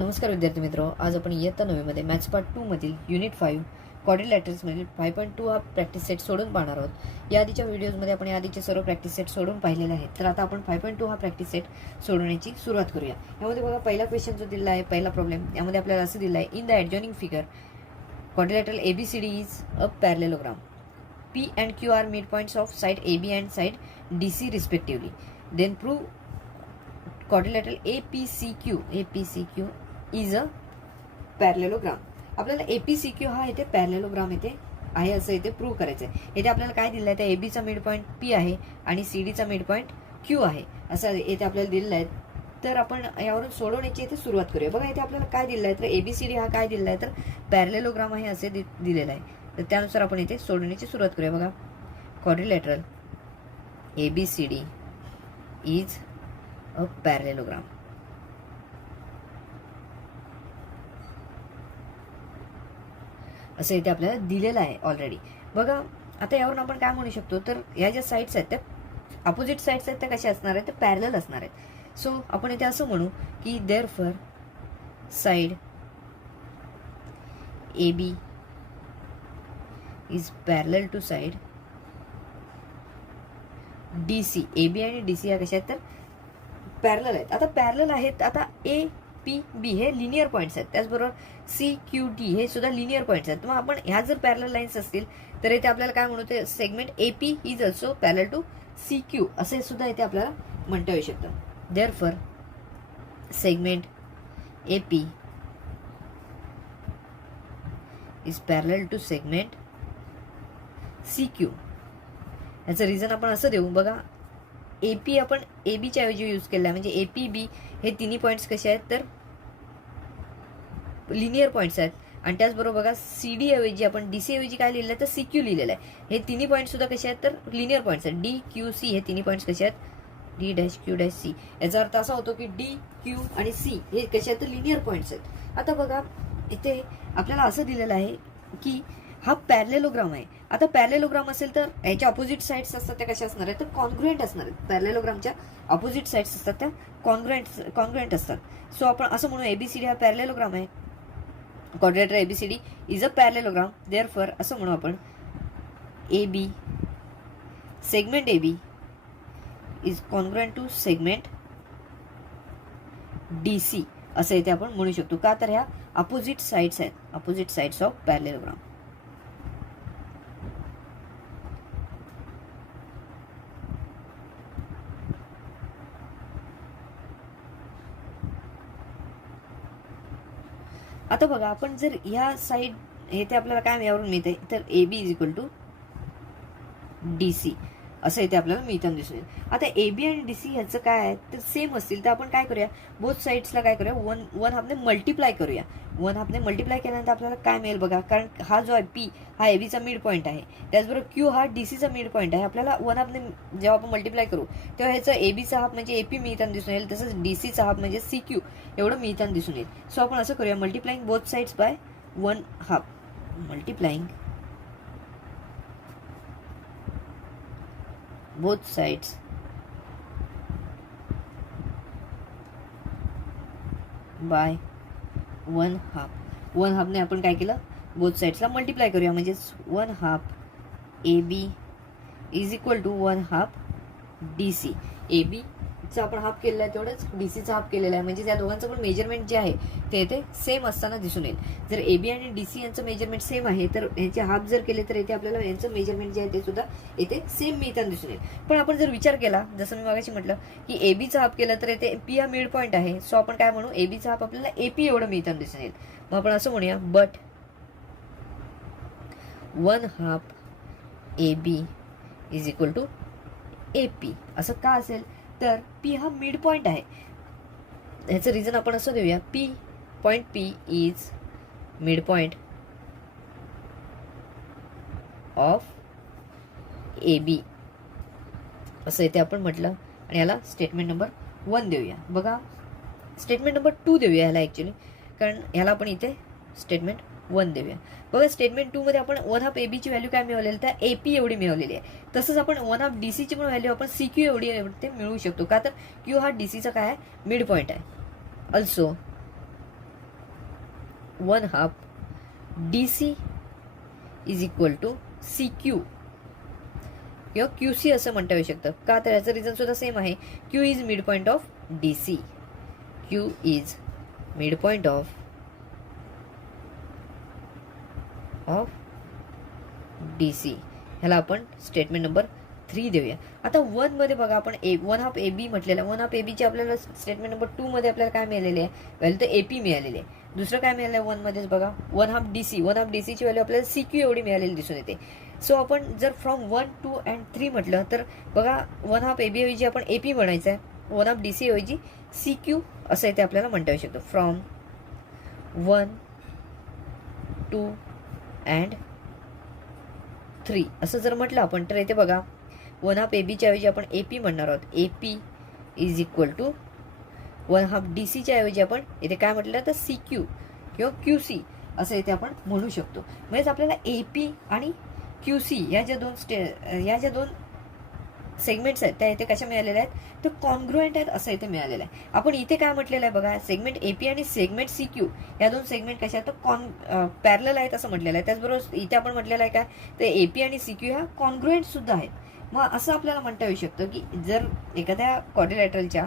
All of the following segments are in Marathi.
नमस्कार विद्यार्थी मित्र, आज आपण इयत्ता 9 मध्ये मॅथ्स पार्ट 2 मधील युनिट 5 क्वाड्रिलॅटरल्स मधील 5.2 हा प्रॅक्टिस सेट सोडून पाहणार आहोत। या आधीच्या व्हिडिओजमध्ये आपण आधीचे सर्व प्रॅक्टिस सेट सोडून पाहिलेले आहेत। तर आता आपण 5.2 हा प्रॅक्टिस सेट सोडवण्याची सुरुवात करूया। यामध्ये बघा पहिला क्वेश्चन जो दिला आहे, पहिला प्रॉब्लेम, यामध्ये आपल्याला असं दिलं आहे, in the adjoining figure quadrilateral ABCD is a parallelogram. P and Q are midpoints of side AB and side DC respectively. Then prove quadrilateral APCQ is a parallelogram. आपल्याला APCQ हा इथे पॅरलेलोग्राम इथे आहे असं इथे प्रूव्ह करायचं आहे। इथे आपल्याला काय दिलं आहे, तर AB चा मिड पॉईंट P आहे आणि CD चा मिड पॉईंट Q आहे असं इथे आपल्याला दिलेलं आहे। तर आपण यावरून सोडवण्याची इथे सुरुवात करूया। बघा इथे आपल्याला काय दिलं आहे, तर ABCD हा काय दिलेला आहे, तर पॅरलेलोग्राम आहे असे दिलेलं आहे। तर त्यानुसार आपण इथे सोडवण्याची सुरुवात करूया। बघा quadrilateral ABCD is a parallelogram. असं इथे आपल्याला दिलेलं आहे ऑलरेडी। बघा आता यावरून आपण काय म्हणू शकतो, तर या ज्या साईड्स आहेत त्या अपोजिट साईड्स आहेत त्या कशा असणार आहेत, तर पॅरलल असणार आहेत। सो आपण इथे असं म्हणू की therefore side AB is parallel to side DC. AB आणि DC या कशा आहेत, तर पॅरलल आहेत। आता पॅरलल आहेत, आता APB हे लिनियर पॉईंट्स आहेत, त्याचबरोबर CQD हे सुद्धा लिनियर पॉईंट्स आहेत। मग आपण ह्या जर पॅरलल लाईन्स असतील तर इथे आपल्याला काय म्हणू, ते segment AP is also parallel to CQ असे सुद्धा इथे आपल्याला म्हणता येऊ शकतं। Therefore segment AP is parallel to segment CQ. याचं रिझन आपण असं देऊ, बघा AP आपण AB च्या ऐवजी यूज केला आहे, म्हणजे APB हे तिन्ही पॉईंट्स कसे आहेत, तर लिनियर पॉईंट्स आहेत। आणि त्याचबरोबर बघा CD ऐवजी आपण DC ऐवजी काय लिहिलं आहे, तर CQ लिहिलेलं आहे। हे तिन्ही पॉईंट सुद्धा कसे आहेत, तर लिनियर पॉईंट्स आहेत। DQC हे तिन्ही पॉईंट्स कसे आहेत, D', याचा अर्थ असा होतो की DQ आणि C हे कसे आहेत, तर लिनियर पॉईंट्स आहेत। आता बघा इथे आपल्याला असं दिलेलं आहे की हा पॅरलेलोग्राम आहे। आता पॅरलेलोग्राम असेल तर याच्या अपोजिट साइड्स असतात त्या कशा असणार आहेत, तर कॉन्ग्रुएंट असणार आहेत। पॅरलेलोग्रामच्या अपोजिट साइड्स असतात त्या कॉन्ग्रुएंट असतात। सो आपण असं म्हणू ABCD हा पॅरलेलोग्राम आहे। Quadrilateral ABCD is a parallelogram. Therefore असं म्हणू आपण AB segment AB is congruent to segment DC असं इथे आपण म्हणू शकतो। का, तर ह्या अपोजिट साइड्स आहेत, अपोजिट साइड्स ऑफ पॅरलेलोग्राम. आता बघा आपण जर या साइड हे ते आपल्याला काय यावरून मिळते, तर AB is equal to DC असं इथे आपल्याला मिळताना दिसून येईल। आता AB आणि DC ह्याचं काय आहे, तर सेम असतील तर आपण काय करूया, बोथ साइड्सला काय करूया, वन हाफने मल्टिप्लाय करूया। वन हाफने मल्टिप्लाय केल्यानंतर आपल्याला काय मिळेल बघा, कारण हा जो आहे P हा AB चा मिड पॉईंट आहे, त्याचबरोबर Q हा DC चा मिड पॉईंट आहे। आपल्याला वन हाफने जेव्हा आपण मल्टिप्लाय करू तेव्हा ह्याचं AB चा हाफ म्हणजे AP मिळताना दिसून येईल, तसंच DC चा हाफ म्हणजे CQ एवढं मिळताना दिसून येईल। सो आपण असं करूया, multiplying both sides by one half, multiplying both sides by one हाफने आपण काय केलं, बोथ साइड्सला मल्टिप्लाय करूया, म्हणजे one half AB is equal to one half DC. AB चा आपण हाफ केलेला आहे तेवढंच DC चा हाफ केलेला आहे, म्हणजे या दोघांचं पण मेजरमेंट जे आहे ते इथे सेम असताना दिसून येईल। जर AB आणि DC यांचं मेजरमेंट सेम आहे तर यांचे हाफ जर केले तर इथे आपल्याला यांचं मेजरमेंट जे आहे ते सुद्धा इथे सेम मिळताना दिसून येईल। पण आपण जर विचार केला, जसं मी मागाशी म्हटलं की AB चा हाफ केला तर इथे P हा मिड पॉईंट आहे। सो आपण काय म्हणू, AB चा हाफ आपल्याला AP एवढं मिळताना दिसून येईल। मग आपण असं म्हणूया, but one half AB is equal to AP. असं का असेल, तर P हा मिड पॉईंट आहे। ह्याचं रिझन आपण असं देऊया, P is mid point of AB असं इथे आपण म्हटलं, आणि याला स्टेटमेंट नंबर 1 देऊया। बघा स्टेटमेंट नंबर 2 देऊया ह्याला ॲक्च्युली, कारण ह्याला आपण इथे स्टेटमेंट 1 देऊया। बघा स्टेटमेंट 2 मध्ये आपण वन हाफ AB ची व्हॅल्यू काय मिळवलेली, तर AP एवढी मिळवलेली आहे। तसंच आपण वन हाफ DC ची पण व्हॅल्यू आपण CQ एवढी ते मिळवू शकतो, का तर Q हा DC चा काय आहे, मिड पॉईंट आहे। Also 1/2 DC is equal to CQ किंवा QC असं म्हणता येऊ शकतं. का तर याचं रिझन सुद्धा सेम आहे. Q is mid point of DC. Q is mid point of DC. ह्याला आपण स्टेटमेंट नंबर 3 देऊया. आता 1 मध्ये बघा आपण 1/2 AB म्हटलेलं. 1/2 AB ची आपल्याला स्टेटमेंट नंबर 2 मध्ये आपल्याला काय मिळालेली आहे? व्हॅल्यू तर AP मिळालेली आहे. दुसरं काय मिळालं 1 मध्येच बघा 1/2 DC. 1/2 DC ची व्हॅल्यू आपल्याला CQ एवढी मिळालेली दिसून येते. सो आपण जर फ्रॉम 1, 2 अँड 3 म्हटलं तर बघा 1/2 AB ऐवजी आपण AP म्हणायचं आहे. 1/2 DC ऐवजी CQ असं इथे आपल्याला म्हणता येऊ शकतं. फ्रॉम 1, 2 अँड 3 असं जर म्हटलं आपण तर इथे बघा 1/2 AB च्या ऐवजी आपण AP म्हणणार आहोत. AP is equal to 1/2 DC च्या ऐवजी आपण इथे काय म्हटलं तर CQ किंवा QC असं इथे आपण म्हणू शकतो. म्हणजे आपल्याला AP आणि QC या ज्या दोन सेगमेंट्स आहेत त्या इथे कशा मिळालेल्या आहेत तर कॉन्ग्रुएंट आहेत असं इथे मिळालेलं आहे. आपण इथे काय म्हटलेलं आहे बघा सेगमेंट AP आणि सेगमेंट CQ या दोन सेगमेंट कशा आहेत तर पॅरलल आहेत असं म्हटलेलं आहे. त्याचबरोबर इथे आपण म्हटलेलं आहे काय तर AP आणि CQ ह्या कॉन्ग्रुएंट सुद्धा आहेत. मग असं आपल्याला म्हणता येऊ शकतं की जर एखाद्या क्वाड्रिलॅटरलच्या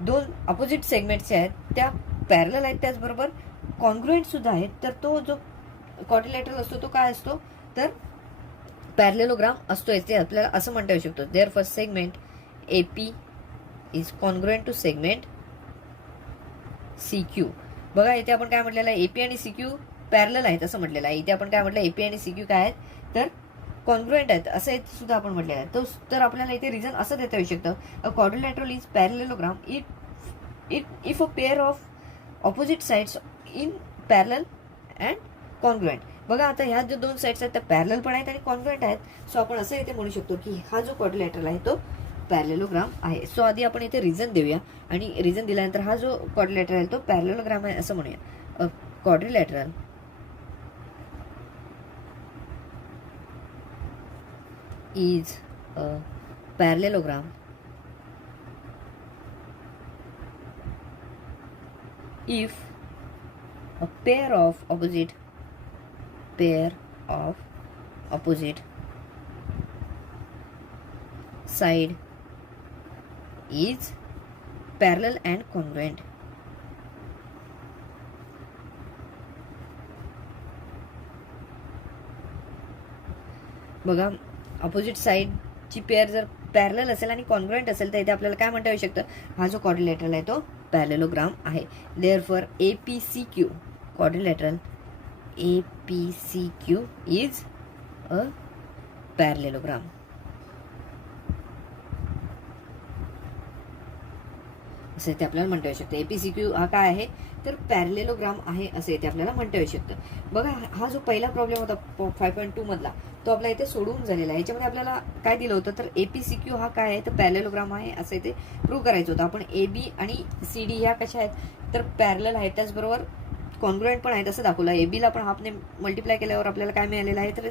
दोन अपोजिट सेगमेंट्स आहेत त्या पॅरलल आहेत त्याचबरोबर कॉन्ग्रुएंट सुद्धा आहेत तर तो जो क्वाड्रिलॅटरल असतो तो काय असतो तर पॅरलेलोग्राम असतो. इथे आपल्याला असं म्हणता येऊ शकतो there first segment AP is congruent to segment CQ. बघा इथे आपण काय म्हटलेलं आहे AP आणि CQ पॅरलल आहेत असं म्हटलेलं आहे. इथे आपण काय म्हटलं AP आणि CQ काय आहेत तर कॉन्ग्रुएंट आहेत असं इथे सुद्धा आपण म्हटलेलं आहे. तर आपल्याला इथे रिझन असं देता येऊ शकतं a quadrilateral is parallelogram if a pair of opposite sides in parallel and congruent. बघा आता ह्या जो दोन साइड्स आहेत त्या पॅरलल पण आहेत आणि कॉन्ग्रुएंट आहेत. सो आपण असं इथे म्हणू शकतो की हा जो क्वाड्रिलॅटरल आहे तो पॅरलेलोग्राम आहे. सो आधी आपण इथे रिझन देऊया आणि रिझन दिल्यानंतर हा जो क्वाड्रिलॅटरल आहे तो पॅरलेलोग्राम आहे असं म्हणूया. अ quadrilateral is a parallelogram if a pair of opposite side is parallel and congruent. बघा अपोजिट साइडची पेअर जर पॅरलल असेल आणि कॉन्ग्रुएंट असेल तर इथे आपल्याला काय म्हणता येऊ शकतं हा जो क्वाड्रिलॅटरल आहे तो पॅरलेलोग्राम आहे. Therefore APCQ quadrilateral APCQ is a parallelogram. असं इथे आपल्याला म्हणता येऊ शकतं APCQ हा काय आहे तर पॅरलेलोग्राम आहे असं इथे आपल्याला म्हणता येऊ शकतं. बघा हा जो पहिला प्रॉब्लेम होता 5.2 मधला तो आपला इथे सोडवून झालेला आहे. याच्यामध्ये आपल्याला काय दिलं होतं तर APCQ हा काय आहे तर पॅरलेलोग्राम आहे असं इथे प्रूव्ह करायचं होतं. आपण AB आणि CD ह्या कशा आहेत तर पॅरलल आहेत त्याचबरोबर कॉन्ग्रुएंट पण आहेत असं दाखवलं. AB ला आपण हाफने मल्टिप्लाय केल्यावर आपल्याला काय मिळालेलं आहे तर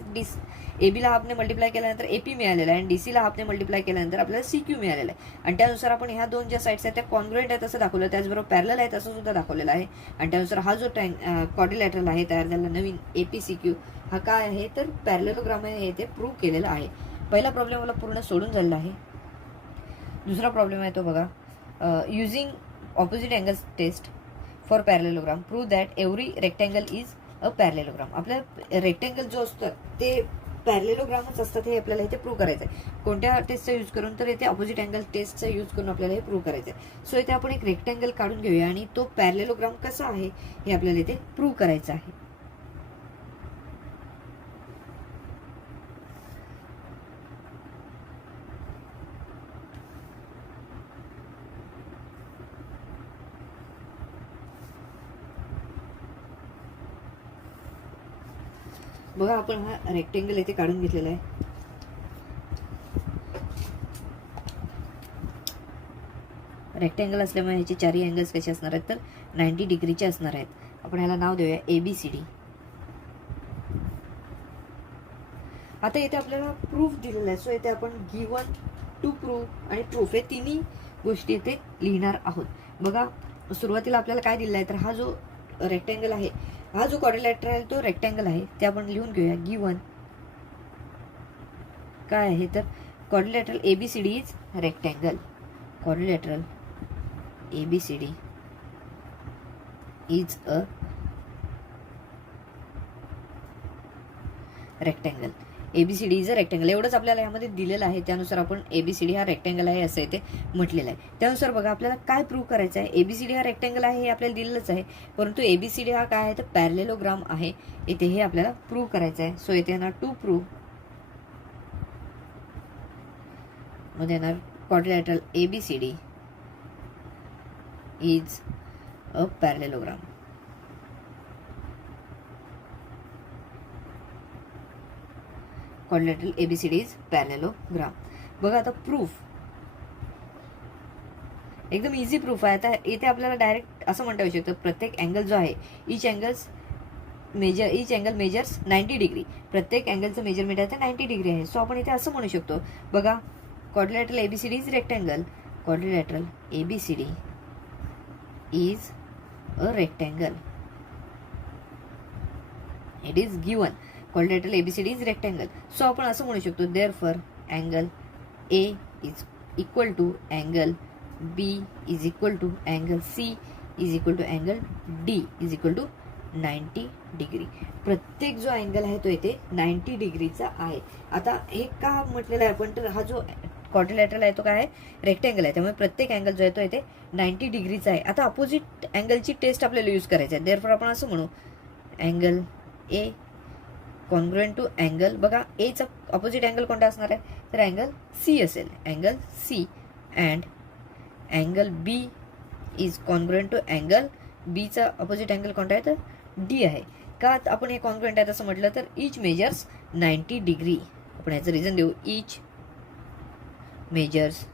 AB ला हाफने मल्टिप्लाय केल्यानंतर AP मिळालेला आहे आणि DC ला हाफने मल्टिप्लाय केल्यानंतर आपल्याला CQ मिळालेलं आहे. आणि त्यानुसार आपण ह्या दोन ज्या साइड्स आहेत त्या कॉन्ग्रुएंट आहेत असं दाखवलं त्याचबरोबर पॅरलल आहेत असं सुद्धा दाखवलेलं आहे. आणि त्यानुसार हा जो क्वाड्रिलॅटरल आहे तयार झालेला नवीन APCQ हा काय आहे तर पॅरलेलोग्राम आहे हे ते प्रूव्ह केलेलं आहे. पहिला प्रॉब्लेम मला पूर्ण सोडून झालेला आहे. दुसरा प्रॉब्लेम आहे तो बघा using opposite angles test for parallelogram prove that every rectangle is a parallelogram. आपल्या रेक्टँगल जो असतं ते पॅरलेलोग्रामच असतात हे आपल्याला इथे प्रूव्ह करायचं आहे. कोणत्या टेस्टचा यूज करून तर इथे ऑपोजिट अँगल टेस्टचा यूज करून आपल्याला हे प्रूव्ह करायचं आहे. सो इथे आपण एक रेक्टँगल काढून घेऊया आणि तो पॅरलेलोग्राम कसा आहे हे आपल्याला इथे प्रूव्ह करायचं आहे. बघा आपण हा रेक्टेंगल इथे काढून घेतलेला आहे. रेक्टेंगल असल्यामुळे ह्याचे चारही अँगल्स कसे असणार आहेत तर 90 डिग्रीचे असणार आहेत. आपण ह्याला नाव देऊया ABCD. आता इथे आपल्याला प्रूफ दिलेला आहे. सो इथे आपण गिवन टू प्रूफ आणि प्रूफ हे तिन्ही गोष्टी इथे लिहिणार आहोत. बघा सुरुवातीला आपल्याला काय दिलेलं आहे तर हा जो रेक्टेंगल आहे हा जो क्वाड्रिलॅटरल आहे तो रेक्टँगल आहे, ते आपण लिहून घेऊया. गिवन काय आहे तर quadrilateral ABCD is rectangle. Quadrilateral ABCD is a rectangle. ABCD is a rectangle एवढंच आपल्याला यामध्ये दिलेलं आहे. त्यानुसार आपण ABCD हा रेक्टँगल आहे असं इथे म्हटलेलं आहे. त्यानुसार बघा आपल्याला काय प्रूव्ह करायचं आहे. ABCD हा रेक्टँगल आहे हे आपल्याला दिलेलंच आहे, परंतु ABCD हा काय आहे तर पॅरलेलोग्राम आहे इथे, हे आपल्याला प्रूव्ह करायचं आहे. सो इथे येणार टू प्रूव्ह मध्ये येणार quadrilateral ABCD is a parallelogram. Quadrilateral ABCD is parallelogram. बघा आता प्रूफ एकदम इझी प्रूफ आहे. आता इथे आपल्याला डायरेक्ट असं म्हणता येऊ शकतं प्रत्येक अँगल जो आहे इच अँगल मेजर्स 90 डिग्री. प्रत्येक अँगलचं मेजरमेंट आहे ते 90 डिग्री आहे. सो आपण इथे असं म्हणू शकतो बघा quadrilateral ABCD is rectangle. Quadrilateral ABCD is a rectangle. It is given quadrilateral ABCD is rectangle. So आपण असं म्हणू शकतो therefore angle A is equal to angle B is equal to angle C is equal to angle D is equal to 90 degree. प्रत्येक जो अँगल आहे तो इथे 90 डिग्रीचा आहे. आता हे का म्हटलेलं आहे आपण तर हा जो क्वाड्रिलॅटरल आहे तो काय आहे रेक्टँगल आहे, त्यामुळे प्रत्येक अँगल जो आहे तो इथे 90 डिग्रीचा आहे. आता अपोजिट अँगलची टेस्ट आपल्याला यूज करायची आहे. देअरफॉर आपण असं म्हणू angle A congruent to angle, बघा A चा अपोजिट अँगल कोणता असणार आहे तर अँगल C असेल. Angle C and angle B is congruent to angle B चा अपोजिट अँगल कोणता आहे तर D आहे. का आपण हे कॉन्ग्रुएंट आहे असं म्हटलं तर इच मेजर्स 90 डिग्री. आपण याचं रिझन देऊ इच मेजर्स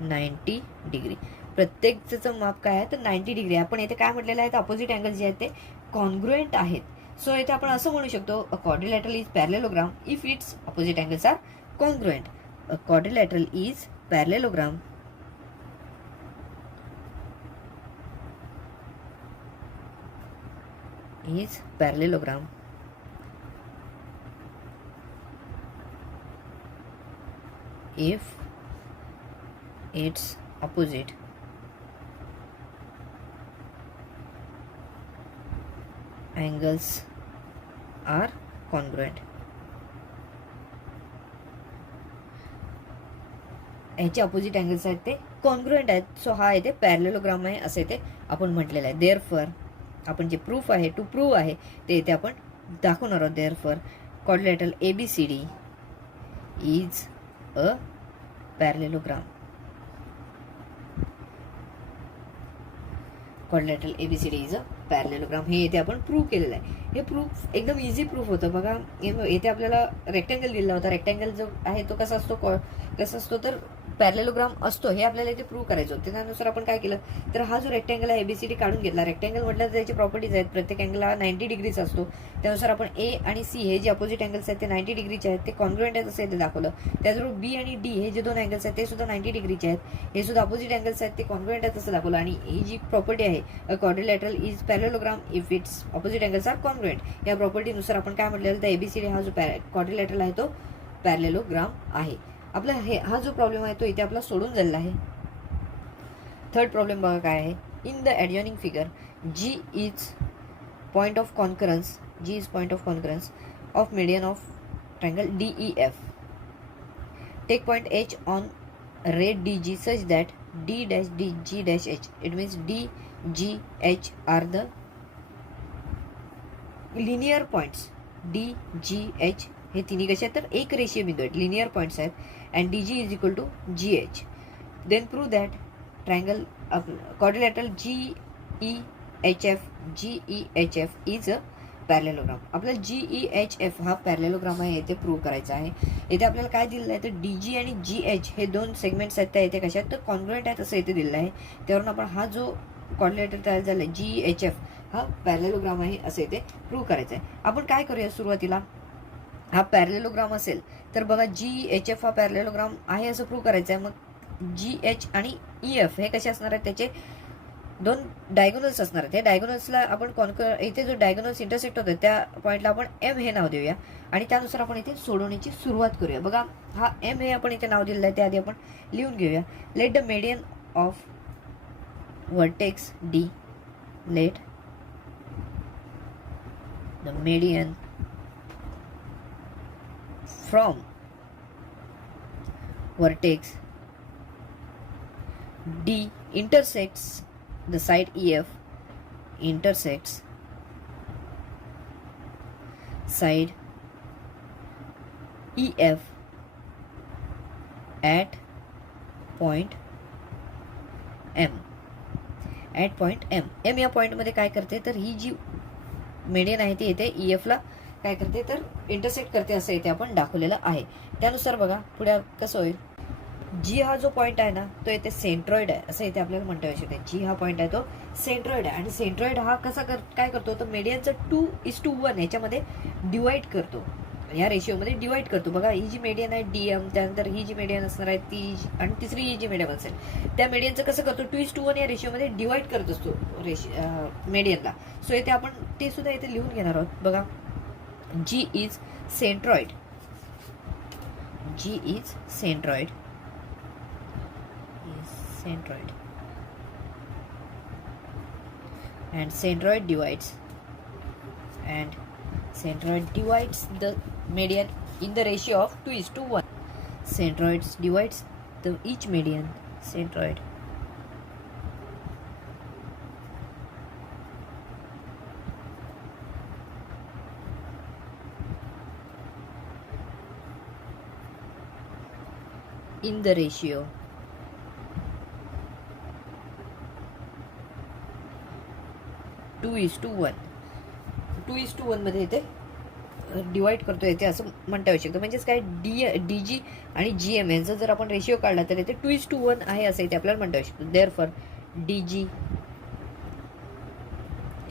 90 डिग्री. प्रत्येकचं माप काय आहे तर 90 डिग्री. आपण इथे काय म्हटलेलं आहे तर अपोजिट अँगल जे आहेत ते कॉन्ग्रुएंट आहेत. सो इथे आपण असं म्हणू शकतो a quadrilateral is parallelogram if its opposite angles are congruent. A quadrilateral is parallelogram is parallelogram if its opposite angles are congruent. याचे अपोजिट अँगल्स आहेत ते कॉन्ग्रुएंट आहेत. सो हा इथे पॅरलेलोग्राम आहे असं इथे आपण म्हटलेलं आहे. देअरफॉर आपण जे प्रूफ आहे टू प्रूव्ह आहे ते इथे आपण दाखवणार आहोत. Therefore quadrilateral ABCD is a parallelogram. Quadrilateral ABCD is a parallelogram हे इथे आपण प्रूव्ह केलेलं आहे. हे प्रूफ एकदम इझी प्रूफ होतं. बघा इथे आपल्याला रेक्टँगल दिलेला होता. रेक्टँगल जो आहे तो कसा असतो तर पॅरलेलोग्राम असतो हे आपल्याला इथे प्रूव्ह करायचं होतं. त्यानुसार आपण काय केलं तर हा जो रेक्टँगल आहे ABCD काढून घेतला. रेक्टँगल म्हटलं तर त्याची प्रॉपर्टीज आहेत प्रत्येक अँगल हा 90 डिग्रीचा असतो. त्यानुसार आपण A आणि C हे जे अपोजिट अँगल्स आहेत ते 90 डिग्रीचे आहेत, ते कॉन्ग्रुएंट आहेत असं इथे दाखवलं. त्याचबरोबर B आणि D हे जे दोन अँगल्स आहेत ते सुद्धा 90 डिग्रीचे आहेत, हे सुद्धा अपोजिट अँगल्स आहेत ते कॉन्ग्रुएंट आहेत असं दाखवलं. आणि ही जी प्रॉपर्टी आहे a quadrilateral is parallelogram if its opposite angles are congruent या प्रॉपर्टीनुसार आपण काय म्हटलेलं तर ABCD हा जो क्वाड्रिलॅटरल आहे तो पॅरलेलोग्राम आहे. आपला हा जो प्रॉब्लेम आहे तो इथे आपला सोडून झालेला आहे. थर्ड प्रॉब्लेम बघा काय आहे. In the adjoining figure G is point of concurrence of median of triangle DEF. Take point H on ray DG such that D dash G dash H. It means D, G, H are the linear points. D, G, H हे तिन्ही कसे आहेत तर एक रेषीय बिंदू आहेत, लिनियर पॉइंट्स आहेत. And DG is equal to GH. Then prove that triangle quadrilateral GEHF is a parallelogram. आपल्याला GEHF हा पॅरलेलोग्राम आहे इथे प्रूव्ह करायचा आहे. इथे आपल्याला काय दिलेलं आहे तर DG आणि GH हे दोन सेगमेंट्स आहेत त्या इथे कशा आहेत तर कॉन्ग्रुएंट आहेत असं इथे दिलेलं आहे. त्यावरून आपण हा जो क्वाड्रिलॅटरल तयार झाला GEHF हा पॅरलेलोग्राम आहे असं इथे प्रूव्ह करायचं आहे. आपण काय करूया सुरुवातीला हा पॅरलेलोग्राम असेल तर बघा GHF हा पॅरलेलोग्राम आहे असं प्रूव्ह करायचं आहे. मग GH आणि EF हे कसे असणार आहेत त्याचे दोन डायगोनल्स असणार आहेत. त्या डायगोनल्सला आपण इथे जो डायगोनल्स इंटरसेक्ट होतो त्या पॉईंटला आपण एम हे नाव देऊया आणि त्यानुसार आपण इथे सोडवण्याची सुरुवात करूया. बघा हा एम हे आपण इथे नाव दिलेलं आहे, त्याआधी आपण लिहून घेऊया. Let the median of vertex D, let the median from vertex D intersects the side EF, intersects side EF at point M. at point M. M या पॉइंट मध्ये काय करते तर ही जी मीडियन आहे ती येते EF ला काय करते तर इंटरसेक्ट करते असं इथे आपण दाखवलेलं आहे. त्यानुसार बघा पुढे कसं होईल. जी हा जो पॉइंट आहे ना तो इथे सेंट्रॉइड आहे असं इथे आपल्याला म्हणता येऊ शकते. जी हा पॉइंट आहे तो सेंट्रॉइड आहे आणि सेंट्रॉइड हा कसा काय करतो तर मीडियनचं 2:1 याच्यामध्ये डिवाइड करतो, या रेशिओमध्ये डिवाइड करतो. बघा ही जी मीडियन आहे डीएम, त्यानंतर ही जी मीडियन असणार आहे ती आणि तिसरी ही जी मीडियन असेल त्या मीडियनचं कसं करतो 2:1 या रेशिओमध्ये डिवाइड करत असतो मीडियनला. सो इथे आपण ते सुद्धा इथे लिहून घेणार आहोत. बघा G is centroid. G is centroid. Centroid. And centroid divides. And centroid divides the median in the ratio of 2:1. Centroid divides each median. Centroid. In the ratio 2:1. 2:1 मध्ये इथे डिवाइड करतो येते असं म्हणता येऊ शकतं. म्हणजेच काय DG आणि GM यांचा जर आपण रेशिओ काढला तर इथे 2:1 आहे असं इथे आपल्याला म्हणता येऊ शकतं. Therefore DG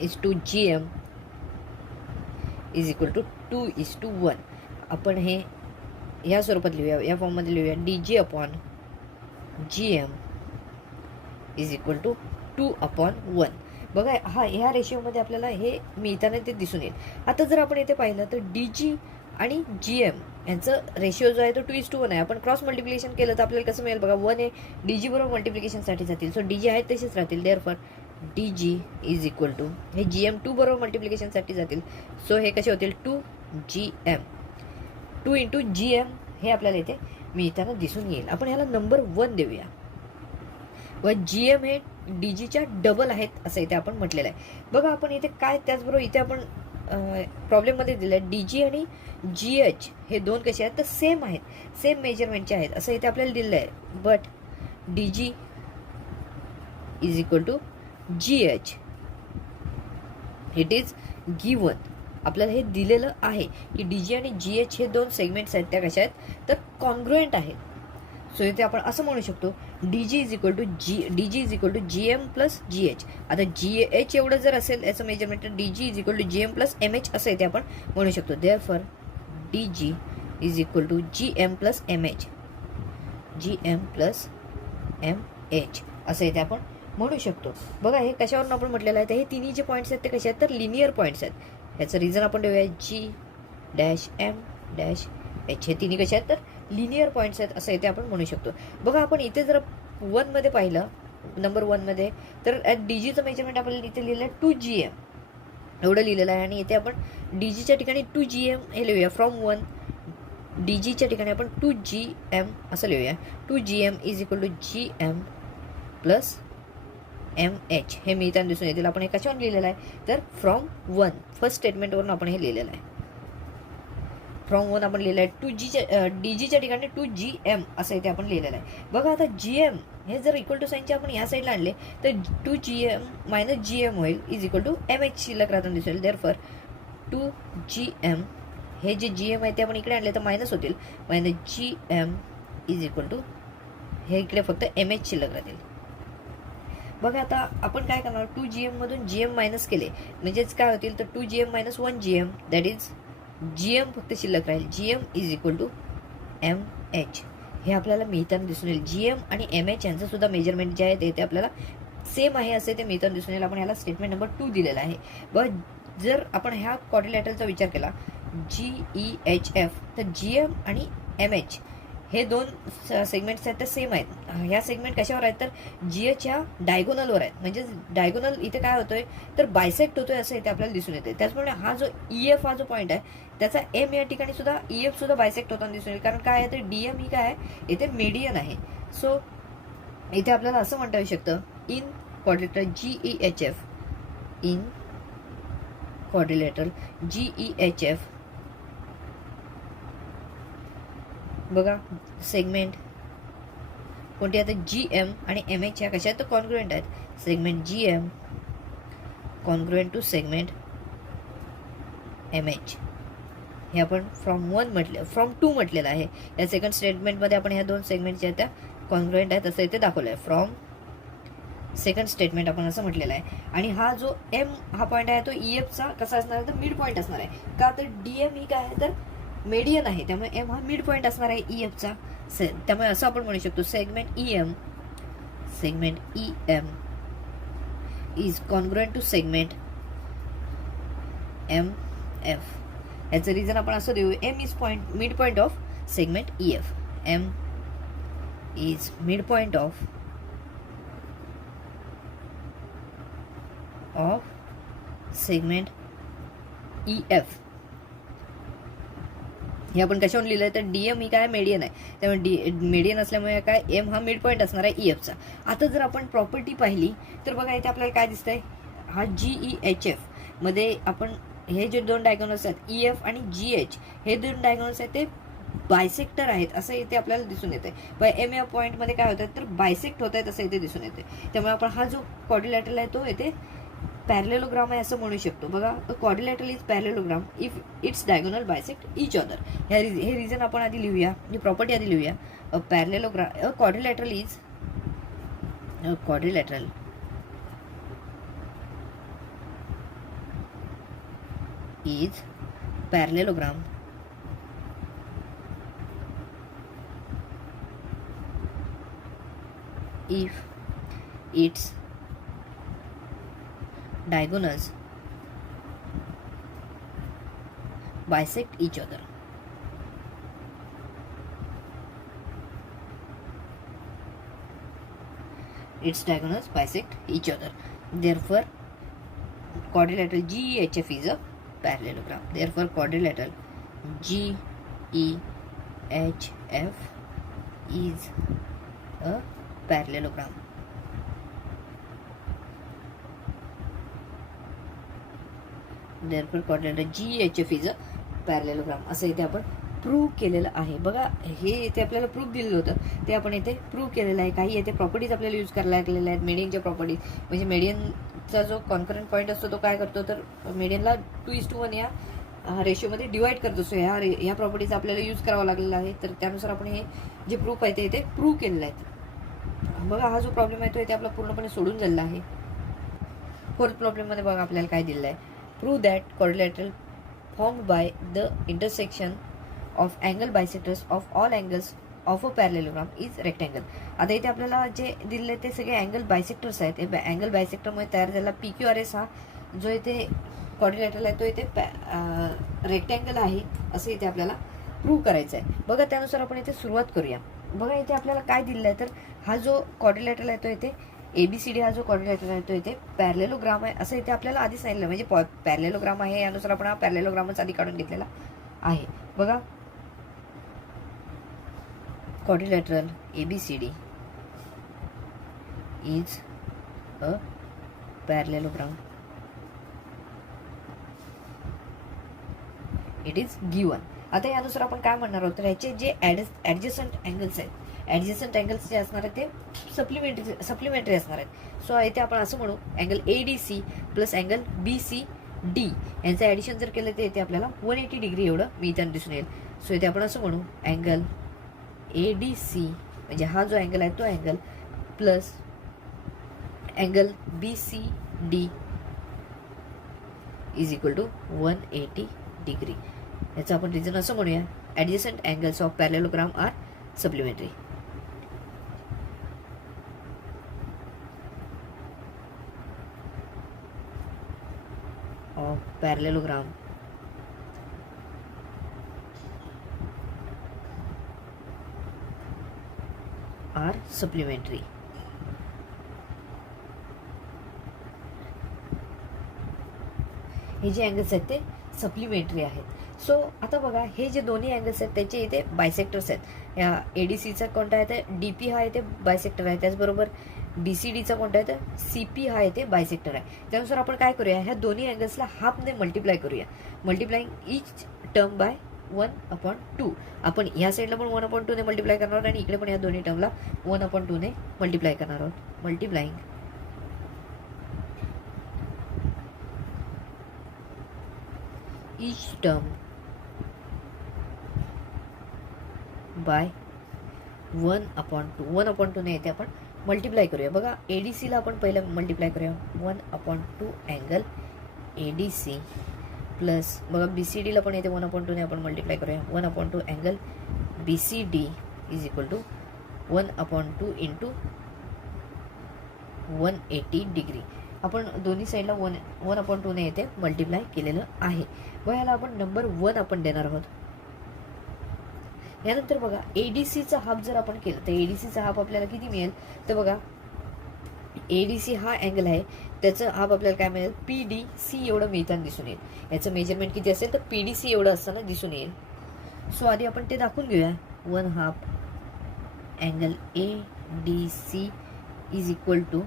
is to GM is equal to 2:1. आपण हे ह्या स्वरूपात लिहूया, या फॉर्ममध्ये लिहूया. DG upon GM is equal to 2:1. बघा हा ह्या रेशिओमध्ये आपल्याला हे मिळताना ते दिसून येईल. आता जर आपण इथे पाहिलं तर DG आणि GM यांचं रेशिओ जो आहे तो 2:1 आहे. आपण क्रॉस मल्टिप्लिकेशन केलं तर आपल्याला कसं मिळेल बघा 1 हे DG बरोबर मल्टिप्लिकेशनसाठी जातील. सो DG आहेत तसेच राहतील. Therefore DG is equal to हे GM 2 बरोबर मल्टिप्लिकेशनसाठी जातील. सो हे कसे होतील 2GM. 2 × GM हे आपल्याला इथे मिळताना दिसून येईल. आपण ह्याला नंबर 1 देऊया व GM हे DGच्या डबल आहेत असं इथे आपण म्हटलेलं आहे. बघा आपण इथे काय त्याचबरोबर इथे आपण प्रॉब्लेममध्ये दिलं आहे DG आणि GH हे दोन कसे आहेत तर सेम आहेत, सेम मेजरमेंटचे आहेत असं इथे आपल्याला दिलेलं आहे. But DG is equal to GH it is given. आपल्याला हे दिलेलं आहे की DG आणि GH हे दोन सेगमेंट्स आहेत त्या कशा आहेत तर कॉन्ग्रुएंट आहेत. सो इथे आपण असं म्हणू शकतो DG is equal to GM plus GH. आता GH एवढं जर असेल याचं मेजरमेंट तर DG is equal to GM plus MH असं इथे आपण म्हणू शकतो. Therefore DG is equal to GM plus MH, GM plus MH असं इथे आपण म्हणू शकतो. बघा हे कशावरून आपण म्हटलेलं आहे तर हे तिन्ही जे पॉईंट्स आहेत ते कसे आहेत तर लिनियर पॉईंट्स आहेत. याचं रिझन आपण देऊया G'(M')H हे तिन्ही कसे आहेत तर लिनियर पॉईंट्स आहेत असं इथे आपण म्हणू शकतो. बघा आपण इथे जर 1 मध्ये पाहिलं नंबर 1 मध्ये तर DGचं मेजरमेंट आपल्याला इथे लिहिलं आहे 2GM एवढं लिहिलेलं आहे आणि इथे आपण DGच्या ठिकाणी 2GM हे लिहूया. फ्रॉम 1 DGच्या ठिकाणी आपण 2GM असं लिहूया. 2GM is equal to GM plus MH हे मिळताना दिसून येतील. आपण हे कशावरून लिहिलेलं आहे तर फ्रॉम 1 फर्स्ट स्टेटमेंटवरून आपण हे लिहिलेलं आहे. फ्रॉम 1 आपण लिहिलं आहे DGच्या ठिकाणी 2GM असं इथे आपण लिहिलेलं आहे. बघा आता GM हे जर इक्वल टू साईनचे आपण या साईडला आणले तर 2GM मायनस GM होईल इज इक्वल टू MH शिल्लक राहताना दिसेल. देअरफॉर 2GM हे जे GM आहे ते आपण इकडे आणले तर मायनस होतील. Minus GM is equal to हे इकडे फक्त MH शिल्लक राहतील. बघा आता आपण काय करणार 2GM मधून GM मायनस केले म्हणजेच काय होतील तर 2GM minus 1GM that is GM फक्त शिल्लक राहील. GM is equal to MH हे आपल्याला मिळताना दिसून येईल. GM आणि MH यांचं सुद्धा मेजरमेंट जे आहे ते आपल्याला सेम आहे असे ते मिळताना दिसून येईल. आपण ह्याला स्टेटमेंट नंबर 2 दिलेला आहे. बघ, जर आपण ह्या क्वाड्रिलॅटरलचा विचार केला GEHF, तर GM आणि MH हे दोन सेगमेंट्स आहेत ते सेम आहेत. ह्या सेगमेंट कशावर आहेत तर GH ह्या डायगोनलवर आहेत. म्हणजे डायगोनल इथे काय होतोय तर बायसेक्ट होतोय असं इथे आपल्याला दिसून येते. त्याचप्रमाणे हा जो EF हा जो पॉईंट आहे त्याचा M या ठिकाणी सुद्धा EF सुद्धा बायसेक्ट होताना दिसून येईल. कारण काय आहे तर DM ही काय आहे इथे मेडियन आहे. सो इथे आपल्याला असं म्हणता येऊ शकतं in quadrilateral GEHF, in quadrilateral GEHF बघा सेगमेंट कोणते आता GM आणि MH ह्या कशा आहेत तर कॉन्ग्रुएंट आहेत. Segment GM congruent to segment MH हे आपण फ्रॉम 2 म्हटलेलं आहे. या सेकंड स्टेटमेंटमध्ये आपण ह्या दोन सेगमेंट ज्या त्या कॉन्ग्रुएंट आहेत असं इथे दाखवलं आहे. फ्रॉम सेकंड स्टेटमेंट आपण असं म्हटलेलं आहे. आणि हा जो M हा पॉईंट आहे तो EFचा कसा असणार आहे तर मिड पॉईंट असणार आहे. का तर DM ही काय आहे तर मेडियन आहे, त्यामुळे M हा मिड पॉईंट असणार आहे EFचा. त्यामुळे असं आपण म्हणू शकतो segment EM is congruent to segment MF. याचं रिझन आपण असं देऊ M is mid point of segment EF. M is mid point of segment EF. हे आपण कशावरून लिहिलंय तर DM ही काय मेडियन आहे, त्यामुळे मेडियन असल्यामुळे काय M हा मिड पॉईंट असणार आहे EFचा. आता जर आपण प्रॉपर्टी पाहिली तर बघा इथे आपल्याला काय दिसतंय हा GEHF मध्ये आपण हे जे दोन डायगोनल्स आहेत EF आणि GH हे दोन डायगोनल्स आहेत ते बायसेक्टर आहेत असं इथे आपल्याला दिसून येते. M या पॉईंटमध्ये काय होत आहे तर बायसेक्ट होत आहेत असं इथे दिसून येते. त्यामुळे आपण हा जो क्वाड्रिलॅटरल आहे तो इथे पॅरलेलोग्राम आहे असं म्हणू शकतो. बघा quadrilateral is parallelogram if its diagonal bisect each other. हे रिझन आपण आधी लिहूया, ही प्रॉपर्टी आधी लिहूया. Parallelogram quadrilateral is parallelogram if its diagonals bisect each other. Its diagonals bisect each other. Therefore, quadrilateral GEHF is a parallelogram. Therefore, quadrilateral GEHF is a parallelogram. Therefore, quadrilateral GEHF is a parallelogram. असं इथे आपण प्रूव्ह केलेलं आहे. बघा हे इथे आपल्याला प्रूफ दिलेलं होतं ते आपण इथे प्रूव्ह केलेलं आहे. काही येथे प्रॉपर्टीज आपल्याला यूज करायला लागलेल्या आहेत. मेडियनच्या प्रॉपर्टीज म्हणजे मेडियनचा जो कॉन्करंट पॉईंट असतो तो काय करतो तर मेडियनला 2:1 या रेशोमध्ये डिवाइड करत असतो. ह्या प्रॉपर्टीज आपल्याला यूज करावा लागलेला आहे. तर त्यानुसार आपण हे जे प्रूफ आहे ते इथे प्रूव्ह केलेलं आहे. बघा हा जो प्रॉब्लेम आहे तो इथे आपला पूर्णपणे सोडून झालेला आहे. फोर्थ प्रॉब्लेममध्ये बघा आपल्याला काय दिलेलं आहे. Prove that quadrilateral formed by the intersection of angle bisectors of all angles of a parallelogram is rectangle. आता इथे आपल्याला जे दिलेले ते सगळे अँगल बायसेक्टर्स आहेत. अँगल बायसेक्टरमुळे तयार झालेला PQRS हा जो इथे क्वाड्रिलॅटरल आहे तो इथे रेक्टँगल आहे असं इथे आपल्याला प्रूव्ह करायचं आहे. बघा त्यानुसार आपण इथे सुरुवात करूया. बघा इथे आपल्याला काय दिलेलं आहे तर हा जो क्वाड्रिलॅटरल आहे तो इथे ABCD हा जो क्वाड्रिलॅटरल आहे तो इथे पॅरलेलोग्राम आहे असं इथे आपल्याला आधी सांगितलं. म्हणजे पॅरलेलोग्राम आहे यानुसार आपण हा पॅरलेलोग्रामच आधी काढून घेतलेला आहे. बघा quadrilateral ABCD is a parallelogram. It is given. आता यानुसार आपण काय म्हणणार आहोत तर याचे जे ऍडजस्टंट अँगल्स आहेत ऍडजस्टंट अँगल्स जे असणार आहेत ते सप्लिमेंटरी असणार आहेत. सो इथे आपण असं म्हणू angle ADC plus angle BCD यांचं ऍडिशन जर केलं तर इथे आपल्याला 180 डिग्री एवढं मिळताना दिसून येईल. सो इथे आपण असं म्हणू अँगल ADC म्हणजे हा जो अँगल आहे तो angle plus angle BCD is equal to 180 degree. याचं आपण रिझन असं म्हणूया adjacent angles of parallelogram are supplementary. of parallelogram are supplementary. हे जे अँगल्स आहेत ते सप्लिमेंटरी आहेत. सो आता बघा हे जे दोन्ही अँगल्स आहेत त्याचे इथे बायसेक्टर्स आहेत. या एडीसीचा कोणता आहे तर डीपी हा इथे बायसेक्टर आहे. त्याचबरोबर बीसीडीचा कोणता आहे तर सीपी हा इथे बायसेक्टर आहे. त्यानुसार आपण काय करूया, ह्या दोन्ही अँगल्सला हाफने मल्टिप्लाय करूया. Multiplying each term by 1/2. आपण ह्या साईडला पण 1/2 ने मल्टिप्लाय करणार आहोत आणि इकडे पण या दोन्ही टर्मला 1/2 ने मल्टिप्लाय करणार आहोत. Multiplying each term by 1/2. 1/2 ने येते आपण मल्टिप्लाय करूया. बघा एडीसीला आपण पहिलं मल्टिप्लाय करूया. 1/2 अँगल एडीसी प्लस बघा बीसीडीला पण येते 1/2 ने आपण मल्टिप्लाय करूया. 1/2 angle BCD is equal to 1/2 into 180 degree. आपण दोन्ही साईडला 1/2 ने येते मल्टिप्लाय केलेलं आहे. व ह्याला आपण नंबर 1 आपण देणार आहोत. यानंतर बघा एडीसीचा हाफ जर आपण केलं तर एडीसीचा हाफ आपल्याला किती मिळेल तर बघा एडीसी हा अँगल आहे त्याचं हाफ आपल्याला काय मिळेल पीडीसी एवढं मिळताना दिसून येईल. याचं मेजरमेंट किती असेल तर पीडीसी एवढं असताना दिसून येईल. सो आधी आपण ते दाखवून घेऊया. 1/2 angle ADC is equal to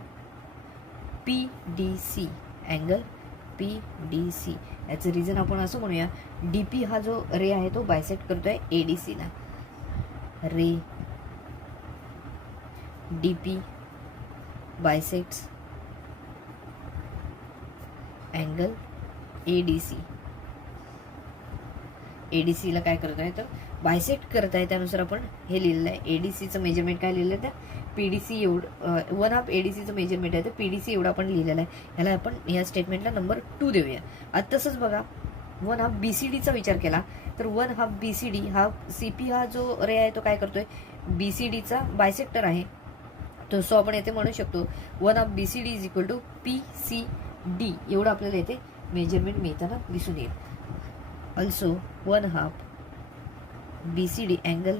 PDC angle PDC. याचं रिझन आपण असं म्हणूया डीपी हा जो रे आहे तो बायसेक्ट करतोय एडीसीला. रे डीपी बायसेक्ट्स अँगल एडीसी. एडीसीला काय करत आहे तर बायसेक्ट करत आहे. त्यानुसार आपण हे लिहिलेलं आहे. एडीसीचं मेजरमेंट काय लिहिलं आहे तर पीडीसी एवढं 1/2 एडीसीचं मेजरमेंट आहे तर पीडीसी एवढं आपण लिहिलेलं आहे. ह्याला आपण या स्टेटमेंटला नंबर 2 देऊया. आता तसंच बघा 1/2 बीसीडीचा विचार केला तर 1/2 बीसीडी हा सीपी हा जो रे आहे तो काय करतोय बीसीडीचा बायसेक्टर आहे. तो सो आपण येथे म्हणू शकतो 1/2 BCD is equal to PCD एवढं आपल्याला येथे मेजरमेंट मिळताना दिसून येईल. Also 1/2 BCD angle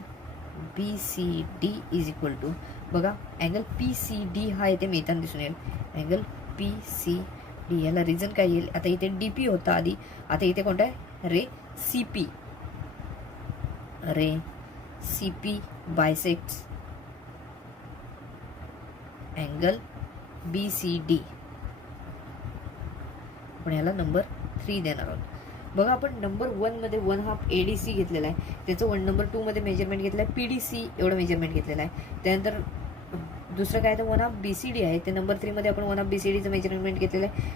BCD is equal to बघा अँगल पीसीडी हा इथे मिळताना दिसून येईल. अँगल पीसीडी याला रिझन काय येईल आता इथे डीपी होता आधी, आता इथे कोणता आहे रे सीपी. रे सीपी बायसेक्ट्स अँगल बीसीडी. आपण याला नंबर 3 देणार आहोत. बघा आपण नंबर 1 मध्ये 1/2 एडीसी घेतलेला आहे. त्याचं नंबर 2 मध्ये मेजरमेंट घेतलं आहे पीडीसी एवढं मेजरमेंट घेतलेलं आहे. त्यानंतर दुसरं काय तर 1/2 बीसीडी आहे ते नंबर 3 मध्ये आपण 1/2 बीसीडीचं मेजरमेंट घेतलेलं आहे.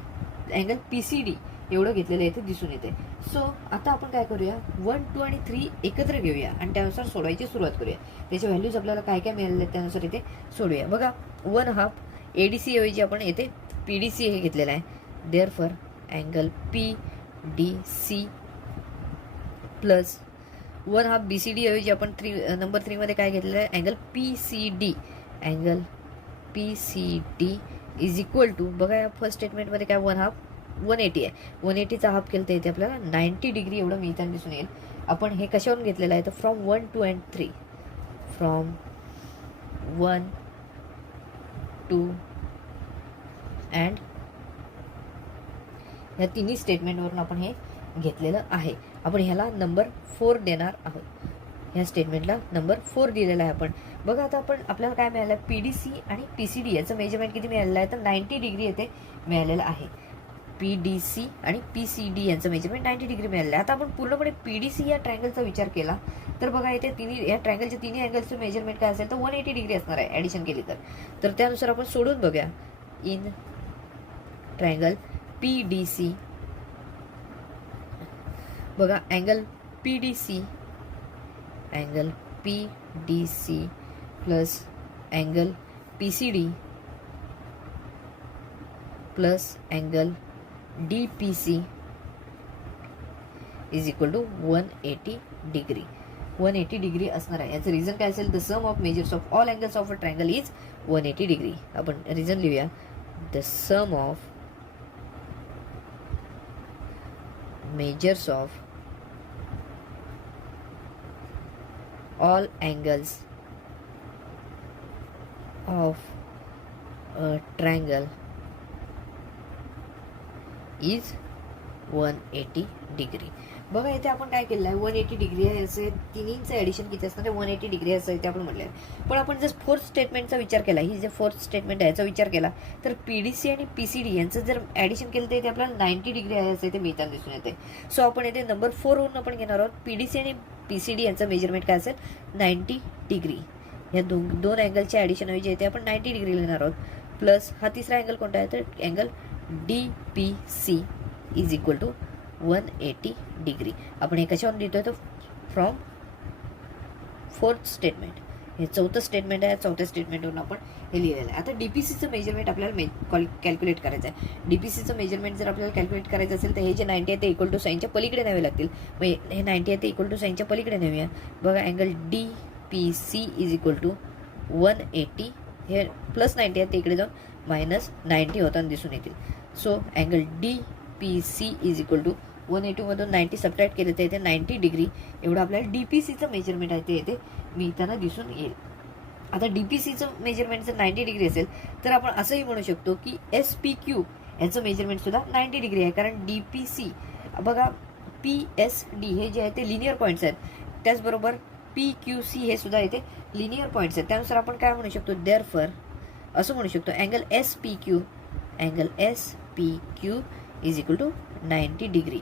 अँगल पीसीडी एवढं घेतलेलं आहे ते दिसून येते. सो आता आपण काय करूया 1, 2 आणि 3 एकत्र घेऊया आणि त्यानुसार सोडवायची सुरुवात करूया. त्याचे व्हॅल्यूज आपल्याला काय काय मिळाले त्यानुसार इथे सोडूया. बघा 1/2 एडीसी ऐवजी आपण येथे पीडीसी हे घेतलेलं आहे. Therefore angle PDC plus 1/2 BCD ऐवजी आपण नंबर 3 मध्ये काय घेतलेलं आहे angle PCD. Angle PCD is equal to बघा या फर्स्ट स्टेटमेंटमध्ये काय 1/2 180 आहे. 180चा हाफ केलं तर इथे आपल्याला 90 डिग्री एवढं मिळताना दिसून येईल. आपण हे कशावरून घेतलेलं आहे तर फ्रॉम 1, 2 अँड 3. फ्रॉम 1, 2 अँड या तिन्ही स्टेटमेंटवरून आपण हे घेतलेलं आहे. आपण ह्याला नंबर 4 देणार आहोत. ह्या स्टेटमेंटला नंबर 4 दिलेला आहे आपण. बघा आता आपण आपल्याला काय मिळालं पीडीसी आणि पीसीडी याचं मेजरमेंट किती मिळालेलं आहे तर 90 डिग्री येथे मिळालेलं आहे. पीडीसी आणि पीसीडी यांचं मेजरमेंट 90 डिग्री मिळालेलं आहे. आता आपण पूर्णपणे पीडीसी या ट्रायंगलचा विचार केला तर बघा इथे तिन्ही या ट्रायंगलच्या तिन्ही अँगलचं मेजरमेंट काय असेल तर 180 डिग्री असणार आहे ॲडिशन केली तर त्यानुसार आपण सोडून बघूया. इन ट्रायंगल पीडीसी बघा angle PDC plus angle PCD plus angle DPC is equal to 180 degree. 180 degree असणार आहे. याचं रिझन काय असेल the sum of measures of all angles of a triangle is 180 degree. आपण रिझन लिहूया the sum of measures of all angles of a triangle is 180 degree. बघा इथे आपण काय केलं आहे, 180 डिग्री आहे असं तिन्हीचं ॲडिशन किती असणार आहे, 180 डिग्री असं इथे आपण म्हटलं आहे. पण आपण जर फोर्थ स्टेटमेंटचा विचार केला, ही जे फोर्थ स्टेटमेंट आहे याचा विचार केला तर PDC आणि PCD यांचं जर ॲडिशन केलं तर इथे आपल्याला 90 डिग्री आहे असं इथे मिळताना दिसून येते. सो आपण इथे नंबर 4 वरून आपण घेणार आहोत. PDC आणि PCD यांचं मेजरमेंट काय असेल, 90 डिग्री. या दोन अँगलच्या ॲडिशन जे इथे आपण 90 डिग्री लिहिणार आहोत. प्लस हा तिसरा अँगल कोणता आहे तर angle DPC is equal to 180 degree. आपण हे कशावरून लिहितोय तर फ्रॉम फोर्थ स्टेटमेंट. हे चौथं स्टेटमेंट आहे, चौथ्या स्टेटमेंटवरून आपण हे लिहिलेलं आहे. आता DPCचं मेजरमेंट आपल्याला कॅल्क्युलेट करायचं आहे. DPCचं मेजरमेंट जर आपल्याला कॅल्क्युलेट करायचं असेल तर हे जे 90 आहे ते इक्वल टू साईनच्या पलीकडे न्यावे लागतील. मग हे 90 आहे ते इक्वल टू साईनच्या पलीकडे नेऊया. बघा angle DPC is equal to 180, हे प्लस 90 आहे ते इकडे जाऊन मायनस 90 होताना दिसून येतील. So angle DPC is equal to 180 मधून 90 सबट्रॅक्ट केलं तर इथे 90 डिग्री एवढं आपल्याला DPCचं मेजरमेंट आहे ते इथे मिळताना दिसून येईल. आता DPCचं मेजरमेंट जर 90 डिग्री असेल तर आपण असंही म्हणू शकतो की SPQ याचं मेजरमेंट सुद्धा 90 डिग्री आहे. कारण DPC बघा PSD हे जे आहे ते लिनियर पॉईंट्स आहेत, त्याचबरोबर PQC हे सुद्धा इथे लिनियर पॉईंट्स आहेत. त्यानुसार आपण काय म्हणू शकतो, देअरफॉर असं म्हणू शकतो angle SPQ is equal to 90 degree.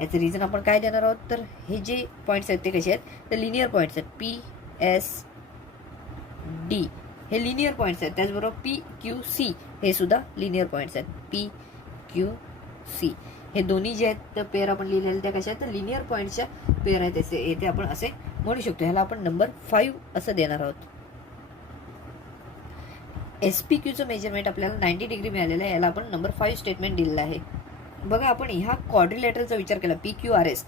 याचं रिझन आपण काय देणार आहोत तर हे जे पॉईंट्स आहेत ते कसे आहेत तर लिनियर पॉईंट्स आहेत. PSD हे लिनियर पॉईंट्स आहेत, त्याचबरोबर PQC हे सुद्धा लिनियर पॉईंट्स आहेत. PQC हे दोन्ही जे आहेत तर पेअर आपण लिहिलेले त्या कशा आहेत तर लिनियर पॉईंट्सच्या पेअर आहेत. असे येथे आपण असे म्हणू शकतो. ह्याला आपण नंबर 5 असं देणार आहोत. SPQचं मेजरमेंट आपल्याला 90 डिग्री मिळालेलं आहे, याला आपण नंबर 5 स्टेटमेंट दिलेलं आहे. बघा आपण ह्या क्वाड्रिलॅटरलचा विचार केला PQRS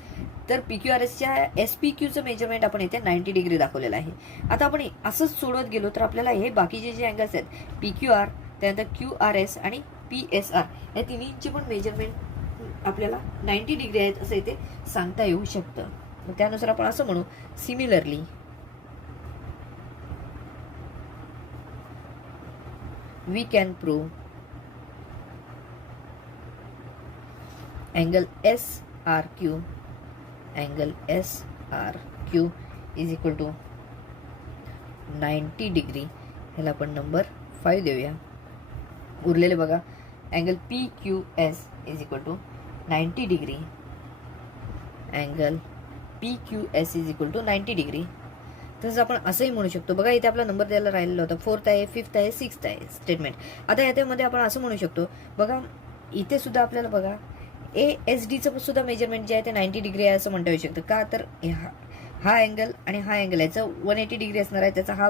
तर PQRSच्या SPQचं मेजरमेंट आपण इथे 90 डिग्री दाखवलेलं आहे. आता आपण असंच सोडवत गेलो तर आपल्याला हे बाकीचे जे अँगल्स आहेत PQR, त्यानंतर QRS आणि PSR या तिन्हींचे पण मेजरमेंट आपल्याला 90 डिग्री आहेत असं इथे सांगता येऊ शकतं. मग त्यानुसार आपण असं म्हणू, similarly we can prove angle SRQ is equal to 90 degree. ह्याला आपण नंबर 5 देऊया. उरलेले बघा angle PQS is equal to 90 degree. Angle PQS is equal to 90 degree. तसंच आपण असंही म्हणू शकतो. बघा इथे आपला नंबर द्यायला राहिलेला होता, 4th आहे, 5th आहे, 6th आहे स्टेटमेंट. आता याच्यामध्ये आपण असं म्हणू शकतो, बघा इथे सुद्धा आपल्याला बघा ASDचं सुद्धा मेजरमेंट जे आहे ते 90 डिग्री आहे असं म्हणता येऊ शकतं. का तर हा अँगल आणि हा अँगल याचं 180 डिग्री असणार आहे, त्याचा हा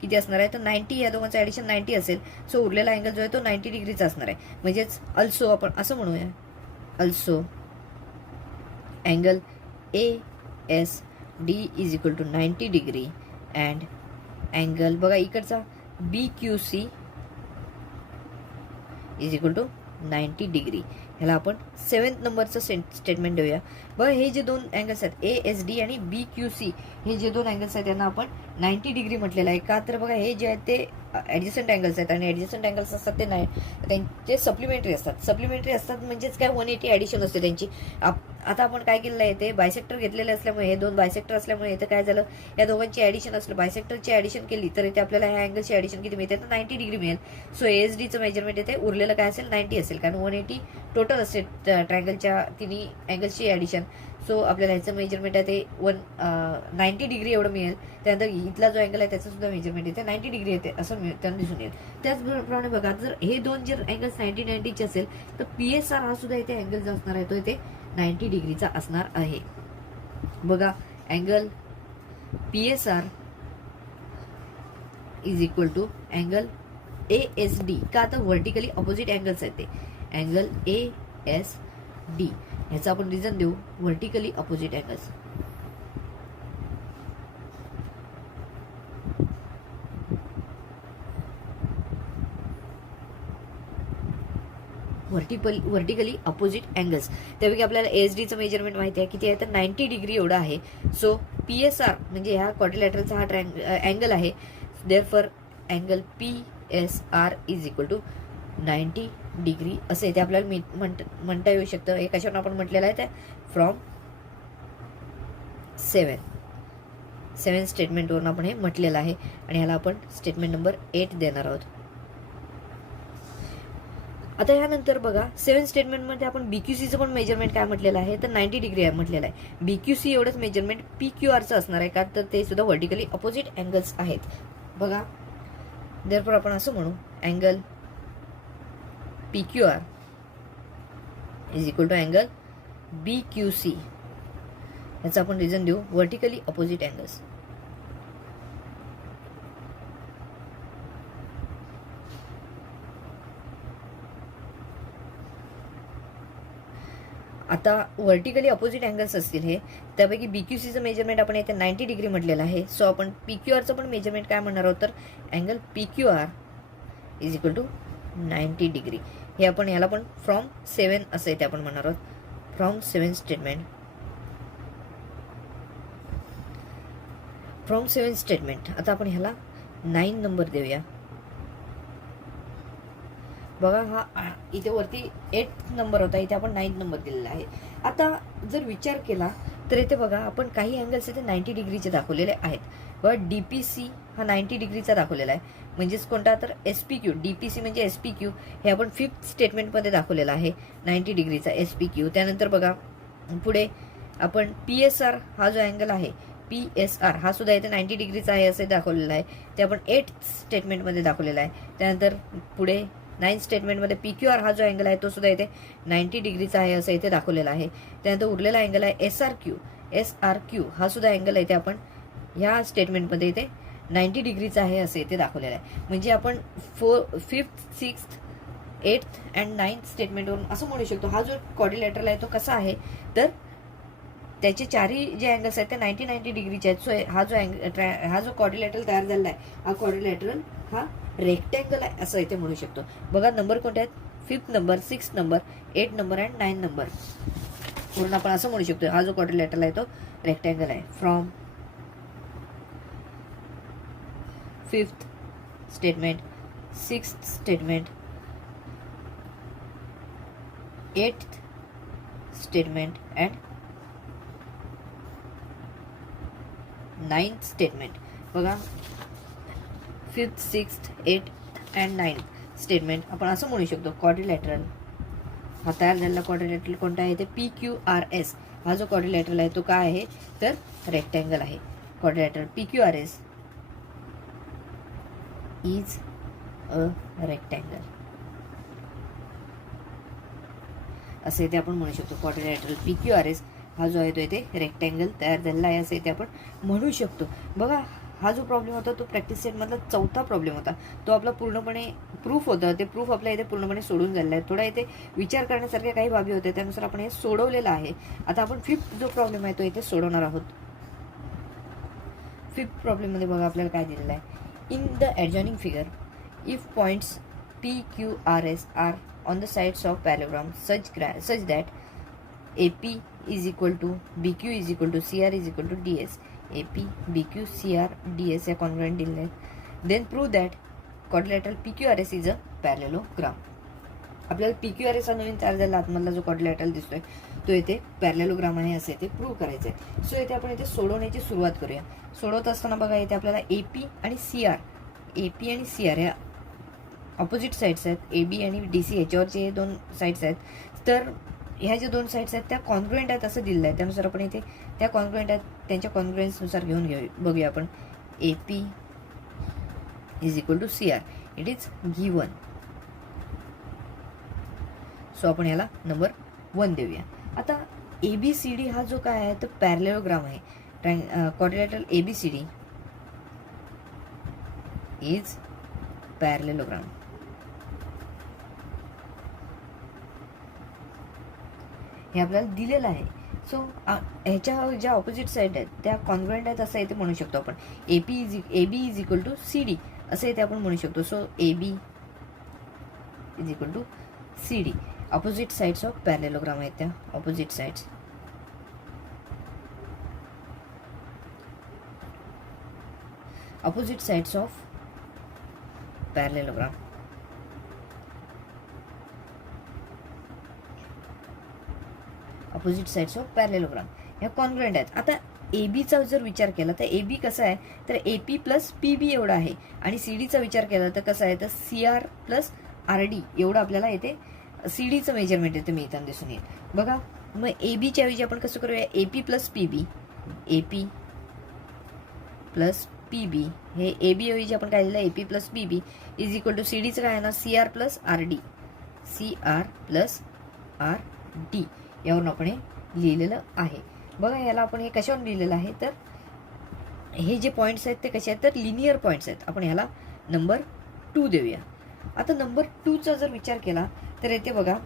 किती असणार आहे तर 90, या दोघांचं ॲडिशन 90 असेल. सो उरलेला अँगल जो आहे तो 90 डिग्रीचा असणार आहे. म्हणजेच अल्सो आपण असं म्हणूया, also angle ASD is equal to 90 degree and angle बघा इकडचा BQC is equal to 90 degree. ह्याला आपण 7th नंबरचं स्टेटमेंट देऊया. बघा हे जे दोन अँगल्स आहेत ASD आणि BQC हे जे दोन अँगल्स आहेत त्यांना आपण 90 डिग्री म्हटलेलं आहे. का तर बघा हे जे आहेत ते ॲडजस्टंट अँगल्स आहेत आणि ॲडजस्टंट अँगल्स असतात ते त्यांचे सप्लिमेंटरी असतात. सप्लिमेंटरी असतात म्हणजेच काय 180 ॲडिशन असते त्यांची. आता आपण काय केलेलं आहे ते बायसेक्टर घेतलेले असल्यामुळे, हे दोन बायसेक्टर असल्यामुळे इथं काय झालं, या दोघांची ॲडिशन असलं, बायसेक्टरची ॲडिशन केली तर इथे आपल्याला ह्या अँगलची ॲडिशन किती मिळते तर 90 डिग्री मिळेल. सो ASDचं मेजरमेंट इथे उरलेलं काय असेल 90 असेल, कारण 180 टोटल असते ट्रायंगलच्या तिन्ही अँगल्सची ॲडिशन. सो आपल्याला ह्याचं मेजरमेंट आहे ते 90 डिग्री एवढं मिळेल. त्यानंतर इथला जो अँगल आहे त्याचं सुद्धा मेजरमेंट इथे 90 डिग्री येते असं त्यांना दिसून येईल. त्याचप्रमाणे बघा जर हे दोन जर अँगल्स 90-90चे असेल तर PSR हा सुद्धा इथे अँगल जो असणार आहे तो इथे 90 डिग्रीचा असणार आहे. बघा angle PSR is equal to angle ASD. का तर व्हर्टिकली ऑपोजिट अँगल्स आहेत ते. अँगल ASD ह्याचं आपण रिझन देऊ, vertically opposite angles. Vertically opposite angles. त्यापैकी आपल्याला ASDचं मेजरमेंट माहिती आहे किती आहे तर 90 डिग्री एवढं आहे. सो PSR म्हणजे ह्या क्वाड्रिलॅटरलचा हा अँगल आहे. Therefore angle PSR is equal to 90 degree असे ते आपल्याला म्हणता येऊ शकतं. हे कशावरून आपण म्हटलेलं आहे ते फ्रॉम 7 स्टेटमेंटवरून आपण हे म्हटलेलं आहे आणि ह्याला आपण स्टेटमेंट नंबर 8 देणार आहोत. आता ह्यानंतर बघा 7 स्टेटमेंटमध्ये आपण BQCचं पण मेजरमेंट काय म्हटलेलं आहे तर 90 डिग्री म्हटलेलं आहे. BQC एवढंच मेजरमेंट PQRचं असणार आहे का तर ते सुद्धा व्हर्टिकली अपोजिट अँगल्स आहेत. बघा देअरफॉर आपण असं म्हणू angle PQR is equal to angle BQC. याचं आपण रिझन देऊ व्हर्टिकली अपोजिट अँगल्स. आता व्हर्टिकली अपोजिट अँगल्स असतील हे त्यापैकी BQCचं मेजरमेंट आपण इथे 90 डिग्री म्हटलेलं आहे. सो आपण PQRचं पण मेजरमेंट काय म्हणणार आहोत तर angle PQR is equal to 90 degree. हे आपण याला पण फ्रॉम 7 असं इथे आपण म्हणणार आहोत. फ्रॉम 7 स्टेटमेंट आता आपण ह्याला 9 नंबर देऊया. बघा हा इथे वरती 8 नंबर होता, इथे आपण 9 नंबर दिलेला आहे. आता जर विचार केला तर इथे बघा आपण काही अँगल्स इथे 90 डिग्रीचे दाखवलेले आहेत. बघा DPC हा 90 डिग्रीचा दाखवलेला आहे. म्हणजेच कोणता तर SPQ. DPC म्हणजे SPQ हे आपण 5th स्टेटमेंटमध्ये दाखवलेला आहे 90 डिग्रीचा SPQ. त्यानंतर बघा पुढे आपण PSR हा जो अँगल आहे PSR हा सुद्धा इथे 90 डिग्रीचा आहे असे दाखवलेला आहे. ते आपण 8th स्टेटमेंटमध्ये दाखवलेला आहे. त्यानंतर पुढे 9 स्टेटमेंटमध्ये PQR हा जो अँगल आहे तो सुद्धा इथे 90 डिग्रीचा आहे असं इथे दाखवलेला आहे. त्यानंतर उरलेला अँगल आहे SRQ हा सुद्धा अँगल इथे आपण ह्या स्टेटमेंटमध्ये इथे 90 डिग्रीचा आहे असं इथे दाखवलेलं आहे. म्हणजे आपण 5th 6th 8th and 9th स्टेटमेंटवरून असं म्हणू शकतो हा जो क्वाड्रिलॅटरल आहे तो कसा आहे तर त्याचे चारही जे अँगल्स आहेत ते 90 डिग्रीचे आहेत. सो हा जो क्वाड्रिलॅटरल तयार झालेला आहे हा क्वाड्रिलॅटरल हा रेक्टँगल आहे असं इथे म्हणू शकतो. बघा नंबर कोणते आहेत 5th number 6th number 8 number and 9 number म्हणून आपण असं म्हणू शकतो हा जो क्वाड्रिलॅटरल आहे तो रेक्टँगल आहे. From 5th statement 6th statement 8th statement and 9th statement. बघा 5th 6th 8th and 9th statement आपण असं म्हणू शकतो क्वाड्रिलॅटरल हा तयार झालेला क्वाड्रिलॅटरल कोणता आहे ते PQRS हा जो क्वाड्रिलॅटरल आहे तो काय आहे तर रेक्टँगल आहे. Quadrilateral PQRS is a rectangle असे इथे आपण म्हणू शकतो. क्वाड्रिलॅटरल PQRS हा जो आहे तो इथे रेक्टँगल तयार झालेला आहे असं इथे आपण म्हणू शकतो. बघा हा जो प्रॉब्लेम होता तो प्रॅक्टिस सेटमधला 4था प्रॉब्लेम होता. तो आपला पूर्णपणे प्रूफ होता. ते प्रूफ आपल्या इथे पूर्णपणे सोडून झालेला आहे. थोडा इथे विचार करण्यासारख्या काही बाबी होत्या त्यानुसार आपण हे सोडवलेलं आहे. आता आपण 5th जो प्रॉब्लेम आहे तो इथे सोडवणार आहोत. 5th प्रॉब्लेममध्ये बघा आपल्याला काय दिलेलं आहे. In the adjoining figure if points PQRS are on the sides of parallelogram such that AP is equal to BQ is equal to CR is equal to DS. AP, BQ, CR, DS या कॉन्ग्रुएंट दिलेले आहेत. Then prove that quadrilateral PQRS is a parallelogram. आपल्याला PQRS हा नवीन तयार झालेला आतमधला जो क्वाड्रिलॅटरल दिसतोय तो इथे पॅरेललोग्राम आहे असं इथे प्रूव्ह करायचं आहे. सो इथे आपण इथे सोडवण्याची सुरुवात करूया. सोडवत असताना बघा इथे आपल्याला AP आणि CR या ऑपोजिट साईड्स आहेत. AB आणि DC याच्यावरचे हे 2 साईड्स आहेत. तर ह्या ज्या 2 साईड्स आहेत त्या कॉन्ग्रुएंट आहेत असं दिलेलं आहे. त्यानुसार आपण इथे त्या कॉन्ग्रुएंट आहेत त्यांच्या कॉन्ग्रुएन्सनुसार बघूया आपण. AP is equal to CR it is given. So आपण याला नंबर 1 देऊया. आता ABCD हा जो काय आहे तो पॅरेललोग्राम आहे. Quadrilateral ABCD is parallelogram. हे आपल्याला दिलेलं आहे. सो ह्याच्या ज्या ऑपोजिट साईड आहेत त्या कॉन्ग्रुएंट आहेत असं इथे म्हणू शकतो आपण. AB is equal to CD असं इथे आपण म्हणू शकतो. So AB is equal to CD. Opposite sides of parallelogram आहेत त्या opposite sides. Opposite sides of parallelogram. Opposite sides of parallelogram ह्या कॉन्ग्रुएंट आहेत. आता एबीचा जर विचार केला तर एबी कसं आहे तर एपी प्लस पीबी एवढा आहे आणि सीडीचा विचार केला तर कसं आहे तर सीआर प्लस आरडी एवढं आपल्याला येते सीडीचं मेजरमेंट येतं मिळताना दिसून येईल. बघा मग एबीच्या ऐवजी आपण कसं करूया AP plus PB. AP plus PB हे एबी ऐवजी आपण काय लिहिलं AP plus PB is equal to सीडीचं काय येणार CR plus RD. CR plus R D यावरून आपण हे लिहिलेलं आहे. बघा याला आपण हे कशावरून लिहिलेलं आहे तर हे जे पॉईंट्स आहेत ते कसे आहेत तर लिनियर पॉईंट्स आहेत. आपण ह्याला नंबर 2 देऊया. आता नंबर 2चा जर विचार केला तर येते बघा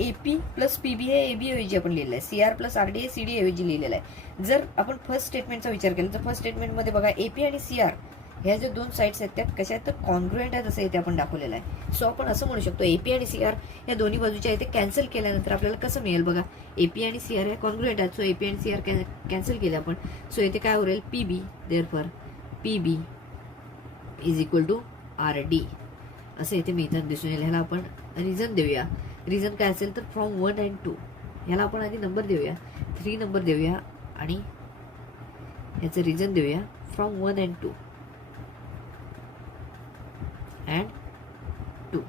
एपी प्लस पीबी हे एबी ऐवजी आपण लिहिलं आहे. सीआर प्लस आरडी हे सीडी ऐवजी लिहिलेलं आहे. जर आपण फर्स्ट स्टेटमेंटचा विचार केला तर फर्स्ट स्टेटमेंटमध्ये बघा एपी आणि सीआर ह्या ज्या दोन साइड्स आहेत त्या कशा आहेत तर कॉन्ग्रुएंट आहेत असं इथे आपण दाखवलेलं आहे. सो आपण असं म्हणू शकतो एपी आणि सीआर या दोन्ही बाजूच्या इथे कॅन्सल केल्यानंतर आपल्याला कसं मिळेल बघा एपी आणि सीआर या कॉन्ग्रुएंट आहेत. सो एपी आणि सीआर कॅन्सल केले आपण. सो इथे काय होईल PB therefore PB is equal to R D असं इथे मिळतात दिसून येईल. ह्याला आपण रिझन देऊया. रिझन काय असेल तर फ्रॉम 1 and 2 ह्याला आपण आधी नंबर देऊया 3 नंबर देऊया आणि ह्याचं रिझन देऊया फ्रॉम 1 and 2 and 2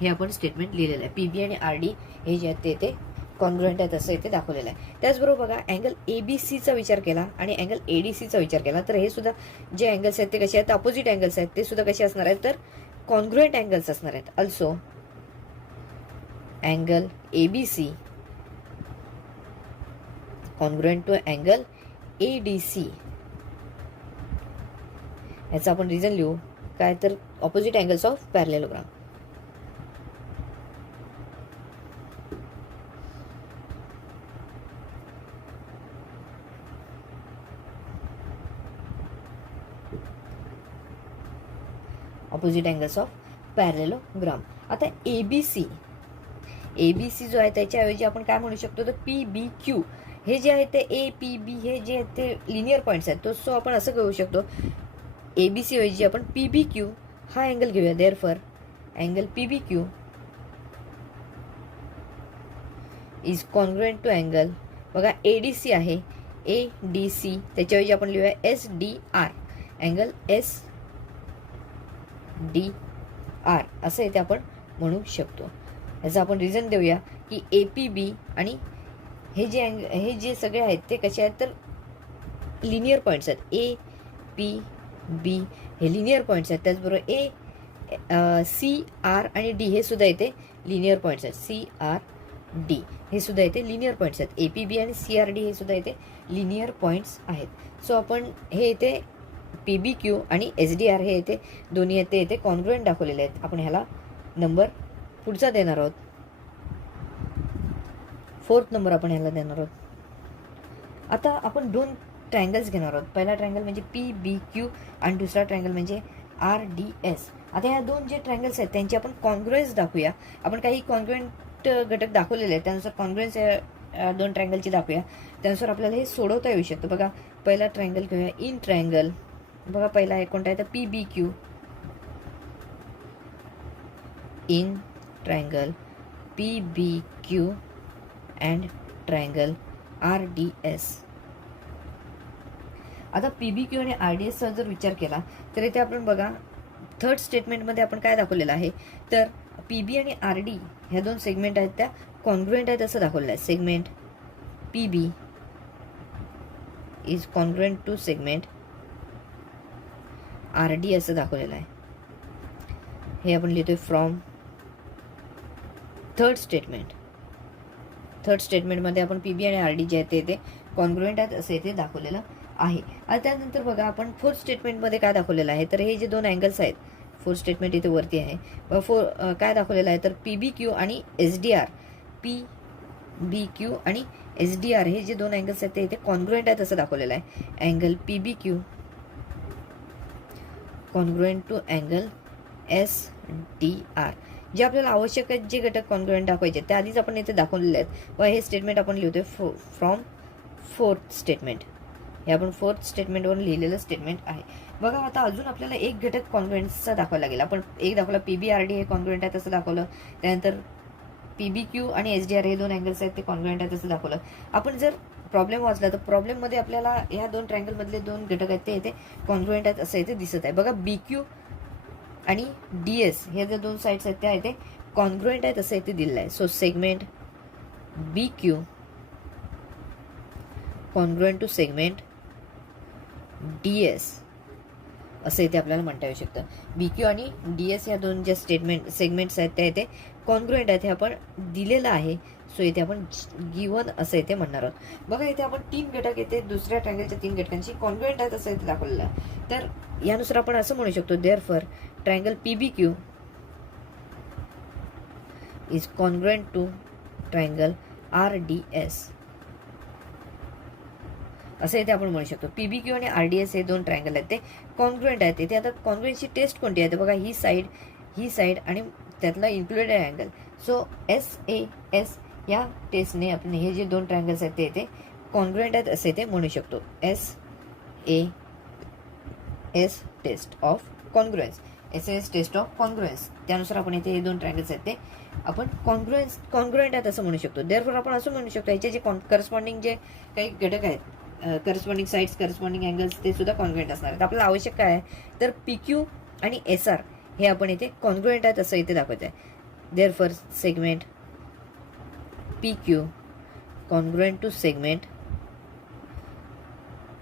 हे आपण स्टेटमेंट लिहिलेलं आहे. पीबी आणि आरडी हे जे आहेत ते कॉन्ग्रुएंट आहेत असं इथे दाखवलेलं आहे. त्याचबरोबर बघा अँगल एबीसीचा विचार केला आणि अँगल एडीसीचा विचार केला तर हे सुद्धा जे अँगल्स आहेत ते कसे आहेत अपोजिट अँगल्स आहेत ते सुद्धा कसे असणार आहेत तर कॉन्ग्रुएंट अँगल्स असणार आहेत. Also angle ABC congruent to angle ADC याचं आपण रिझन लिहू काय तर opposite angles of parallelogram. Opposite angles of parallelogram. आता एबीसी एबीसी जो आहे त्याच्याऐवजी आपण काय म्हणू शकतो तर पी बी क्यू हे जे आहे ते ए पी बी हे जे आहेत ते लिनियर पॉईंट्स आहेत. तो सो आपण असं करू शकतो एबीसी ऐवजी आपण पी बी क्यू हा अँगल घेऊया. Therefore angle P B Q is congruent to angle बघा एडीसी आहे ए डी सी त्याच्याऐवजी आपण लिहूया S D R angle S D R असं इथे आपण म्हणू शकतो. याचं आपण रिझन देऊया की ए पी बी आणि हे जे सगळे आहेत ते कसे आहेत तर लिनियर पॉईंट्स आहेत. ए पी बी हे लिनियर पॉईंट्स आहेत. त्याचबरोबर ए सी आर आणि डी हे सुद्धा इथे लिनियर पॉईंट्स आहेत. सी आर डी हे सुद्धा इथे लिनियर पॉईंट्स आहेत. ए पी बी आणि सी आर डी हे सुद्धा इथे लिनियर पॉईंट्स आहेत. सो आपण हे इथे पी बी क्यू आणि एस डी आर हे इथे दोन्ही आहेत ते इथे कॉन्ग्रुएंट दाखवलेले आहेत. आपण ह्याला नंबर पुढचा देणार आहोत 4th नंबर आपण ह्याला देणार आहोत. आता आपण 2 ट्रायंगल्स घेणार आहोत. पहिला ट्रायंगल म्हणजे पी बी क्यू आणि दुसरा ट्रायंगल म्हणजे आर डी एस. आता ह्या 2 जे ट्रायंगल्स आहेत त्यांची आपण कॉन्ग्रुएन्स दाखवूया. आपण काही कॉन्ग्रुएंट घटक दाखवलेले आहेत त्यानुसार कॉन्ग्रुएन्स 2 ट्रायंगलची दाखवूया. त्यानुसार आपल्याला हे सोडवता येऊ शकतं. बघा पहिला ट्रायंगल घेऊया इन ट्रायंगल. बघा पहिला आहे कोणता आहे तर P B Q in triangle P B Q and triangle R D S. आता पी बी क्यू आणि आर डी एसचा जर विचार केला तर इथे आपण बघा 3rd स्टेटमेंटमध्ये आपण काय दाखवलेलं आहे तर पी बी आणि आर डी ह्या 2 सेगमेंट आहेत त्या कॉन्ग्रुएंट आहेत असं दाखवलेलं आहे. Segment P B is congruent to segment R D असं दाखवलेलं आहे. हे आपण लिहितोय फ्रॉम 3rd स्टेटमेंट. 3rd स्टेटमेंटमध्ये आपण पी बी आणि आर डी जे आहेत ते कॉन्ग्रुएंट आहेत असं इथे दाखवलेलं आहे. आता त्यानंतर बघा आपण 4th स्टेटमेंटमध्ये काय दाखवलेलं आहे तर हे जे 2 अँगल्स आहेत 4th स्टेटमेंट इथे वरती आहे. काय दाखवलेलं आहे तर पी बी क्यू आणि S D R. P B Q आणि एस डी आर हे जे 2 अँगल्स आहेत ते इथे कॉन्ग्रुएंट आहेत असं दाखवलेलं आहे. Angle P B Q congruent to angle S D R जे आपल्याला आवश्यक आहेत जे घटक कॉन्ग्रुएंट दाखवायचे त्या आधीच आपण इथे दाखवलेले आहेत. व हे स्टेटमेंट आपण लिहितोय फ्रॉम फोर्थ स्टेटमेंट. हे आपण फोर्थ स्टेटमेंटवरून लिहिलेलं स्टेटमेंट आहे. बघा आता अजून आपल्याला एक घटक कॉन्ग्रुएंटचा दाखवायला लागेल. आपण एक दाखवला PBRD हे कॉन्ग्रुएंट आहे तसं दाखवलं. त्यानंतर PBQ आणि SDR हे दोन अँगल्स आहेत ते कॉन्ग्रुएंट आहे तसं दाखवलं. आपण जर प्रॉब्लेम वाचला तर प्रॉब्लेममध्ये आपल्याला ह्या दोन ट्रायंगलमधले दोन घटक आहेत ते इथे कॉन्ग्रुएंट आहेत असं इथे दिसत आहे. बघा BQ आणि DS हे जे दोन साईड्स आहेत त्या इथे कॉन्ग्रुएंट आहेत असं इथे दिलेलं आहे. So segment BQ congruent to segment DS असं इथे आपल्याला म्हणता येऊ शकतं. BQ आणि DS या दोन ज्या सेगमेंट्स आहेत त्या इथे कॉन्ग्रुएंट आहेत हे आपण दिलेलं आहे. सो इथे आपण गिवन असं इथे म्हणणार आहोत. बघा इथे आपण 3 घटक येते दुसऱ्या ट्रायंगलच्या 3 घटकांशी कॉन्ग्रुएंट आहेत असं इथे दाखवलेलं आहे. तर यानुसार आपण असं म्हणू शकतो therefore triangle PBQ is congruent to triangle RDS असं इथे आपण म्हणू शकतो. PBQ आणि RDS हे दोन ट्रायंगल आहेत ते कॉन्ग्रुएंट आहेत. इथे आता कॉन्ग्रुएंटची टेस्ट कोणती आहे? बघा ही साईड आणि त्यातला इन्क्लुडेड अँगल. सो SAS या टेस्टने आपण हे जे दोन ट्रायंगल्स आहेत ते इथे कॉन्ग्रुएंट आहेत असे इथे म्हणू शकतो. SAS test of congruence. SAS test of congruence त्यानुसार आपण इथे हे दोन ट्रायंगल्स आहेत ते आपण कॉन्ग्रुएंट आहेत असं म्हणू शकतो. देअरफॉर आपण असं म्हणू शकतो याचे जे करस्पॉन्डिंग जे काही घटक आहेत करस्पॉन्डिंग साईड्स करस्पॉन्डिंग अँगल्स ते सुद्धा कॉन्ग्रुएंट असणार आहेत. आपल्याला आवश्यक काय आहे तर PQ आणि SR हे आपण इथे कॉन्ग्रुएंट आहेत असं इथे दाखवत आहे. Therefore segment PQ congruent to segment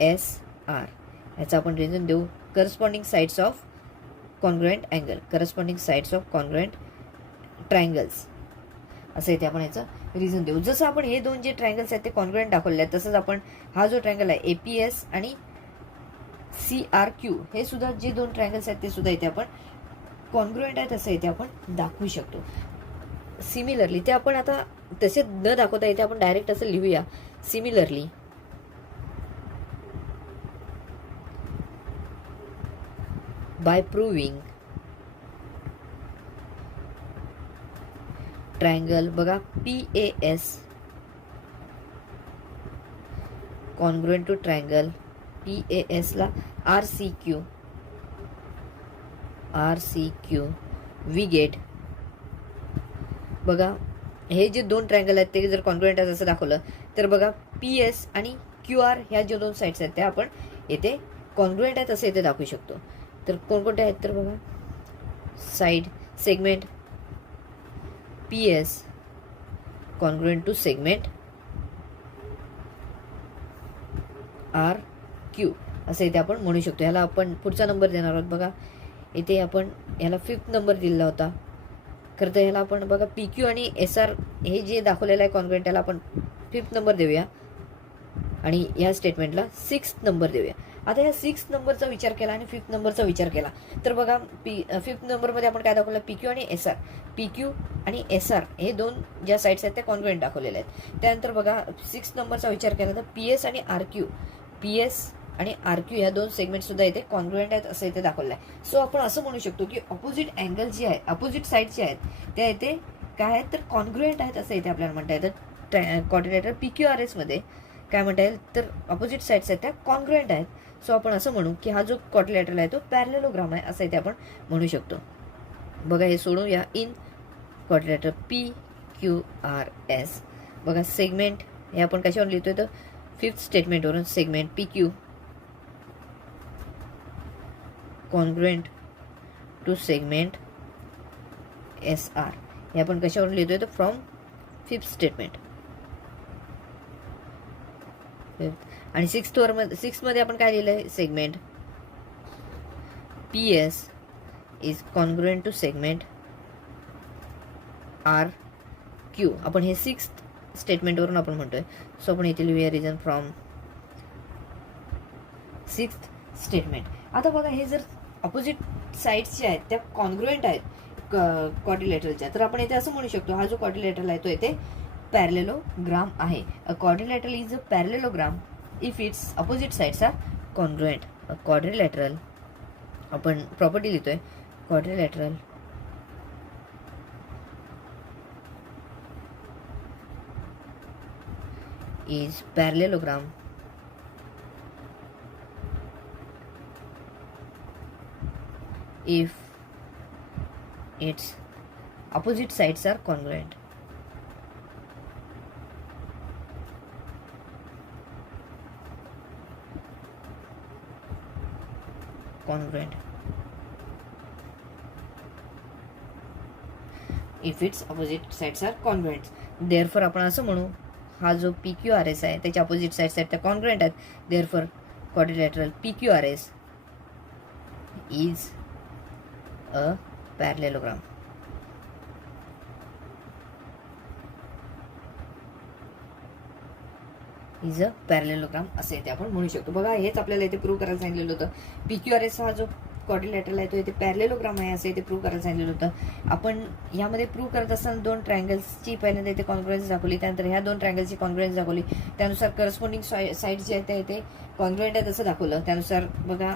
SR याचा आपण रिझन देऊ corresponding sides of congruent angle corresponding sides of congruent triangles असं इथे आपण याचं रिझन देऊ. जसं आपण हे दोन जे ट्रायंगल्स आहेत ते कॉन्ग्रुएंट दाखवले आहेत तसंच आपण हा जो ट्रायंगल आहे APS आणि CRQ हे सुद्धा जे दोन ट्रायंगल्स आहेत ते सुद्धा इथे आपण कॉन्ग्रुएंट आहेत असं इथे आपण दाखवू शकतो. सिमिलरली ते आपण आता तसे न दाखवता इथे आपण डायरेक्ट असं लिहूया. सिमिलरली by proving triangle बघा PAS congruent to triangle PAS ला RCQ we get बघा हे जे दोन ट्रायंगल आहेत ते जर कॉन्ग्रुएंट आहेत असं दाखवलं तर बघा PS आणि QR ह्या ज्या दोन साईड्स आहेत त्या आपण येथे कॉन्ग्रुएंट आहेत असं इथे दाखवू शकतो. तर कोणकोणते आहेत तर बघा side segment PS congruent to segment RQ असं इथे आपण म्हणू शकतो. ह्याला आपण पुढचा नंबर देणार आहोत. बघा इथे आपण ह्याला 5th नंबर दिलेला होता. खरं तर ह्याला आपण बघा PQ आणि SR हे जे दाखवलेलं आहे कॉन्ग्रुएंट त्याला आपण 5th नंबर देऊया आणि या स्टेटमेंटला 6th नंबर देऊया. आता या 6th नंबरचा विचार केला आणि 5th नंबरचा विचार केला तर बघा 5th नंबरमध्ये आपण काय दाखवलं PQ आणि SR PQ आणि SR हे दोन ज्या साईड्स आहेत त्या कॉन्ग्रुएंट दाखवलेले आहेत. त्यानंतर बघा 6th नंबरचा विचार केला तर PS आणि RQ ह्या दोन सेगमेंट सुद्धा इथे कॉन्ग्रुएंट आहेत असं इथे दाखवलं आहे. सो आपण असं म्हणू शकतो की ऑपोजिट अँगल जे आहे ऑपोजिट साईड जे आहेत त्या इथे काय आहेत तर कॉन्ग्रुएंट आहेत असं इथे आपल्याला म्हणता येतं. क्वाड्रिलेटरल PQRS मध्ये काय म्हणता येईल तर ऑपोजिट साईड्स आहेत त्या कॉन्ग्रुएंट आहेत. सो आपण असं म्हणू की हा जो क्वाड्रिलेटरल आहे तो पॅरलेलोग्राम आहे असं इथे आपण म्हणू शकतो. बघा हे सोडूया. इन क्वाड्रिलेटरल PQRS बघा सेगमेंट हे आपण कशावर लिहितोय तर 5th स्टेटमेंटवरून segment PQ congruent to segment SR हे आपण कशावरून लिहितोय तर फ्रॉम 5th स्टेटमेंट. आणि 6th मध्ये आपण काय लिहिलंय segment PS is congruent to segment RQ आपण हे 6th स्टेटमेंटवरून आपण म्हणतोय. सो आपण इथे लिहूया रिझन फ्रॉम 6th स्टेटमेंट. आता बघा हे जर ऑपोजिट साईड्स ज्या आहेत त्या कॉन्ग्रुएंट आहेत क्वाड्रिलेटरलच्या तर आपण इथे असं म्हणू शकतो हा जो क्वाड्रिलेटरल आहे तो इथे पॅरलेलोग्राम आहे. A quadrilateral is a parallelogram if its opposite sides are congruent. A quadrilateral आपण प्रॉपर्टी लिहितोय quadrilateral is parallelogram if its opposite sides are congruent. If its opposite sides are congruent. Therefore आपण असं म्हणू, हा जो PQRS आहे त्याच्या अपोजिट साइड्स आहेत त्या कॉन्ग्रुएंट आहेत. Therefore quadrilateral PQRS is a parallelogram. Is a parallelogram असे ते आपण म्हणू शकतो. बघा हेच आपल्याला इथे प्रूव्ह करायला सांगितलेलं होतं. PQRS हा जो क्वाड्रिलॅटरल आहे तो इथे पॅरलेलोग्राम आहे असं इथे प्रूव्ह करायला सांगितलेलं होतं. आपण यामध्ये प्रूव्ह करत असताना दोन ट्रायंगल्सची पहिल्यांदा इथे कॉन्ग्रुएन्स दाखवली, त्यानंतर ह्या दोन ट्रायंगल्सची कॉन्ग्रुएन्स दाखवली, त्यानुसार करस्पॉन्डिंग साईड जे आहेत त्या इथे कॉन्ग्रुएंट आहेत असं दाखवलं. त्यानुसार बघा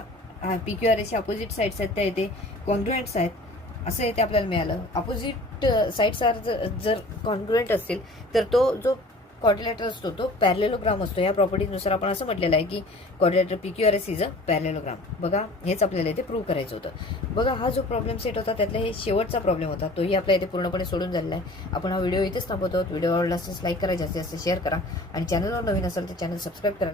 PQRS ची अपोजिट साईड्स आहेत त्या इथे कॉन्ग्रुएंट्स आहेत असं इथे आपल्याला मिळालं. अपोजिट साईड्स आर जर कॉन्ग्रुएंट असतील तर तो जो क्वाड्रिलॅटरल असतो तो पॅरलेलोग्राम असतो. या प्रॉपर्टीनुसार आपण असं म्हटलेलं आहे की quadrilateral PQRS is a parallelogram. बघा हेच आपल्याला इथे प्रूव्ह करायचं होतं. बघा हा जो प्रॉब्लेम सेट होता त्यातला हे शेवटचा प्रॉब्लेम होता, तोही आपल्या इथे पूर्णपणे सोडून झालेला आहे. आपण हा व्हिडिओ इथेच थांबवतो. व्हिडिओ आवडला असेल लाईक करा, जास्तीत जास्त शेअर करा आणि चॅनलवर नवीन असेल तर चॅनल सबस्क्राईब करा.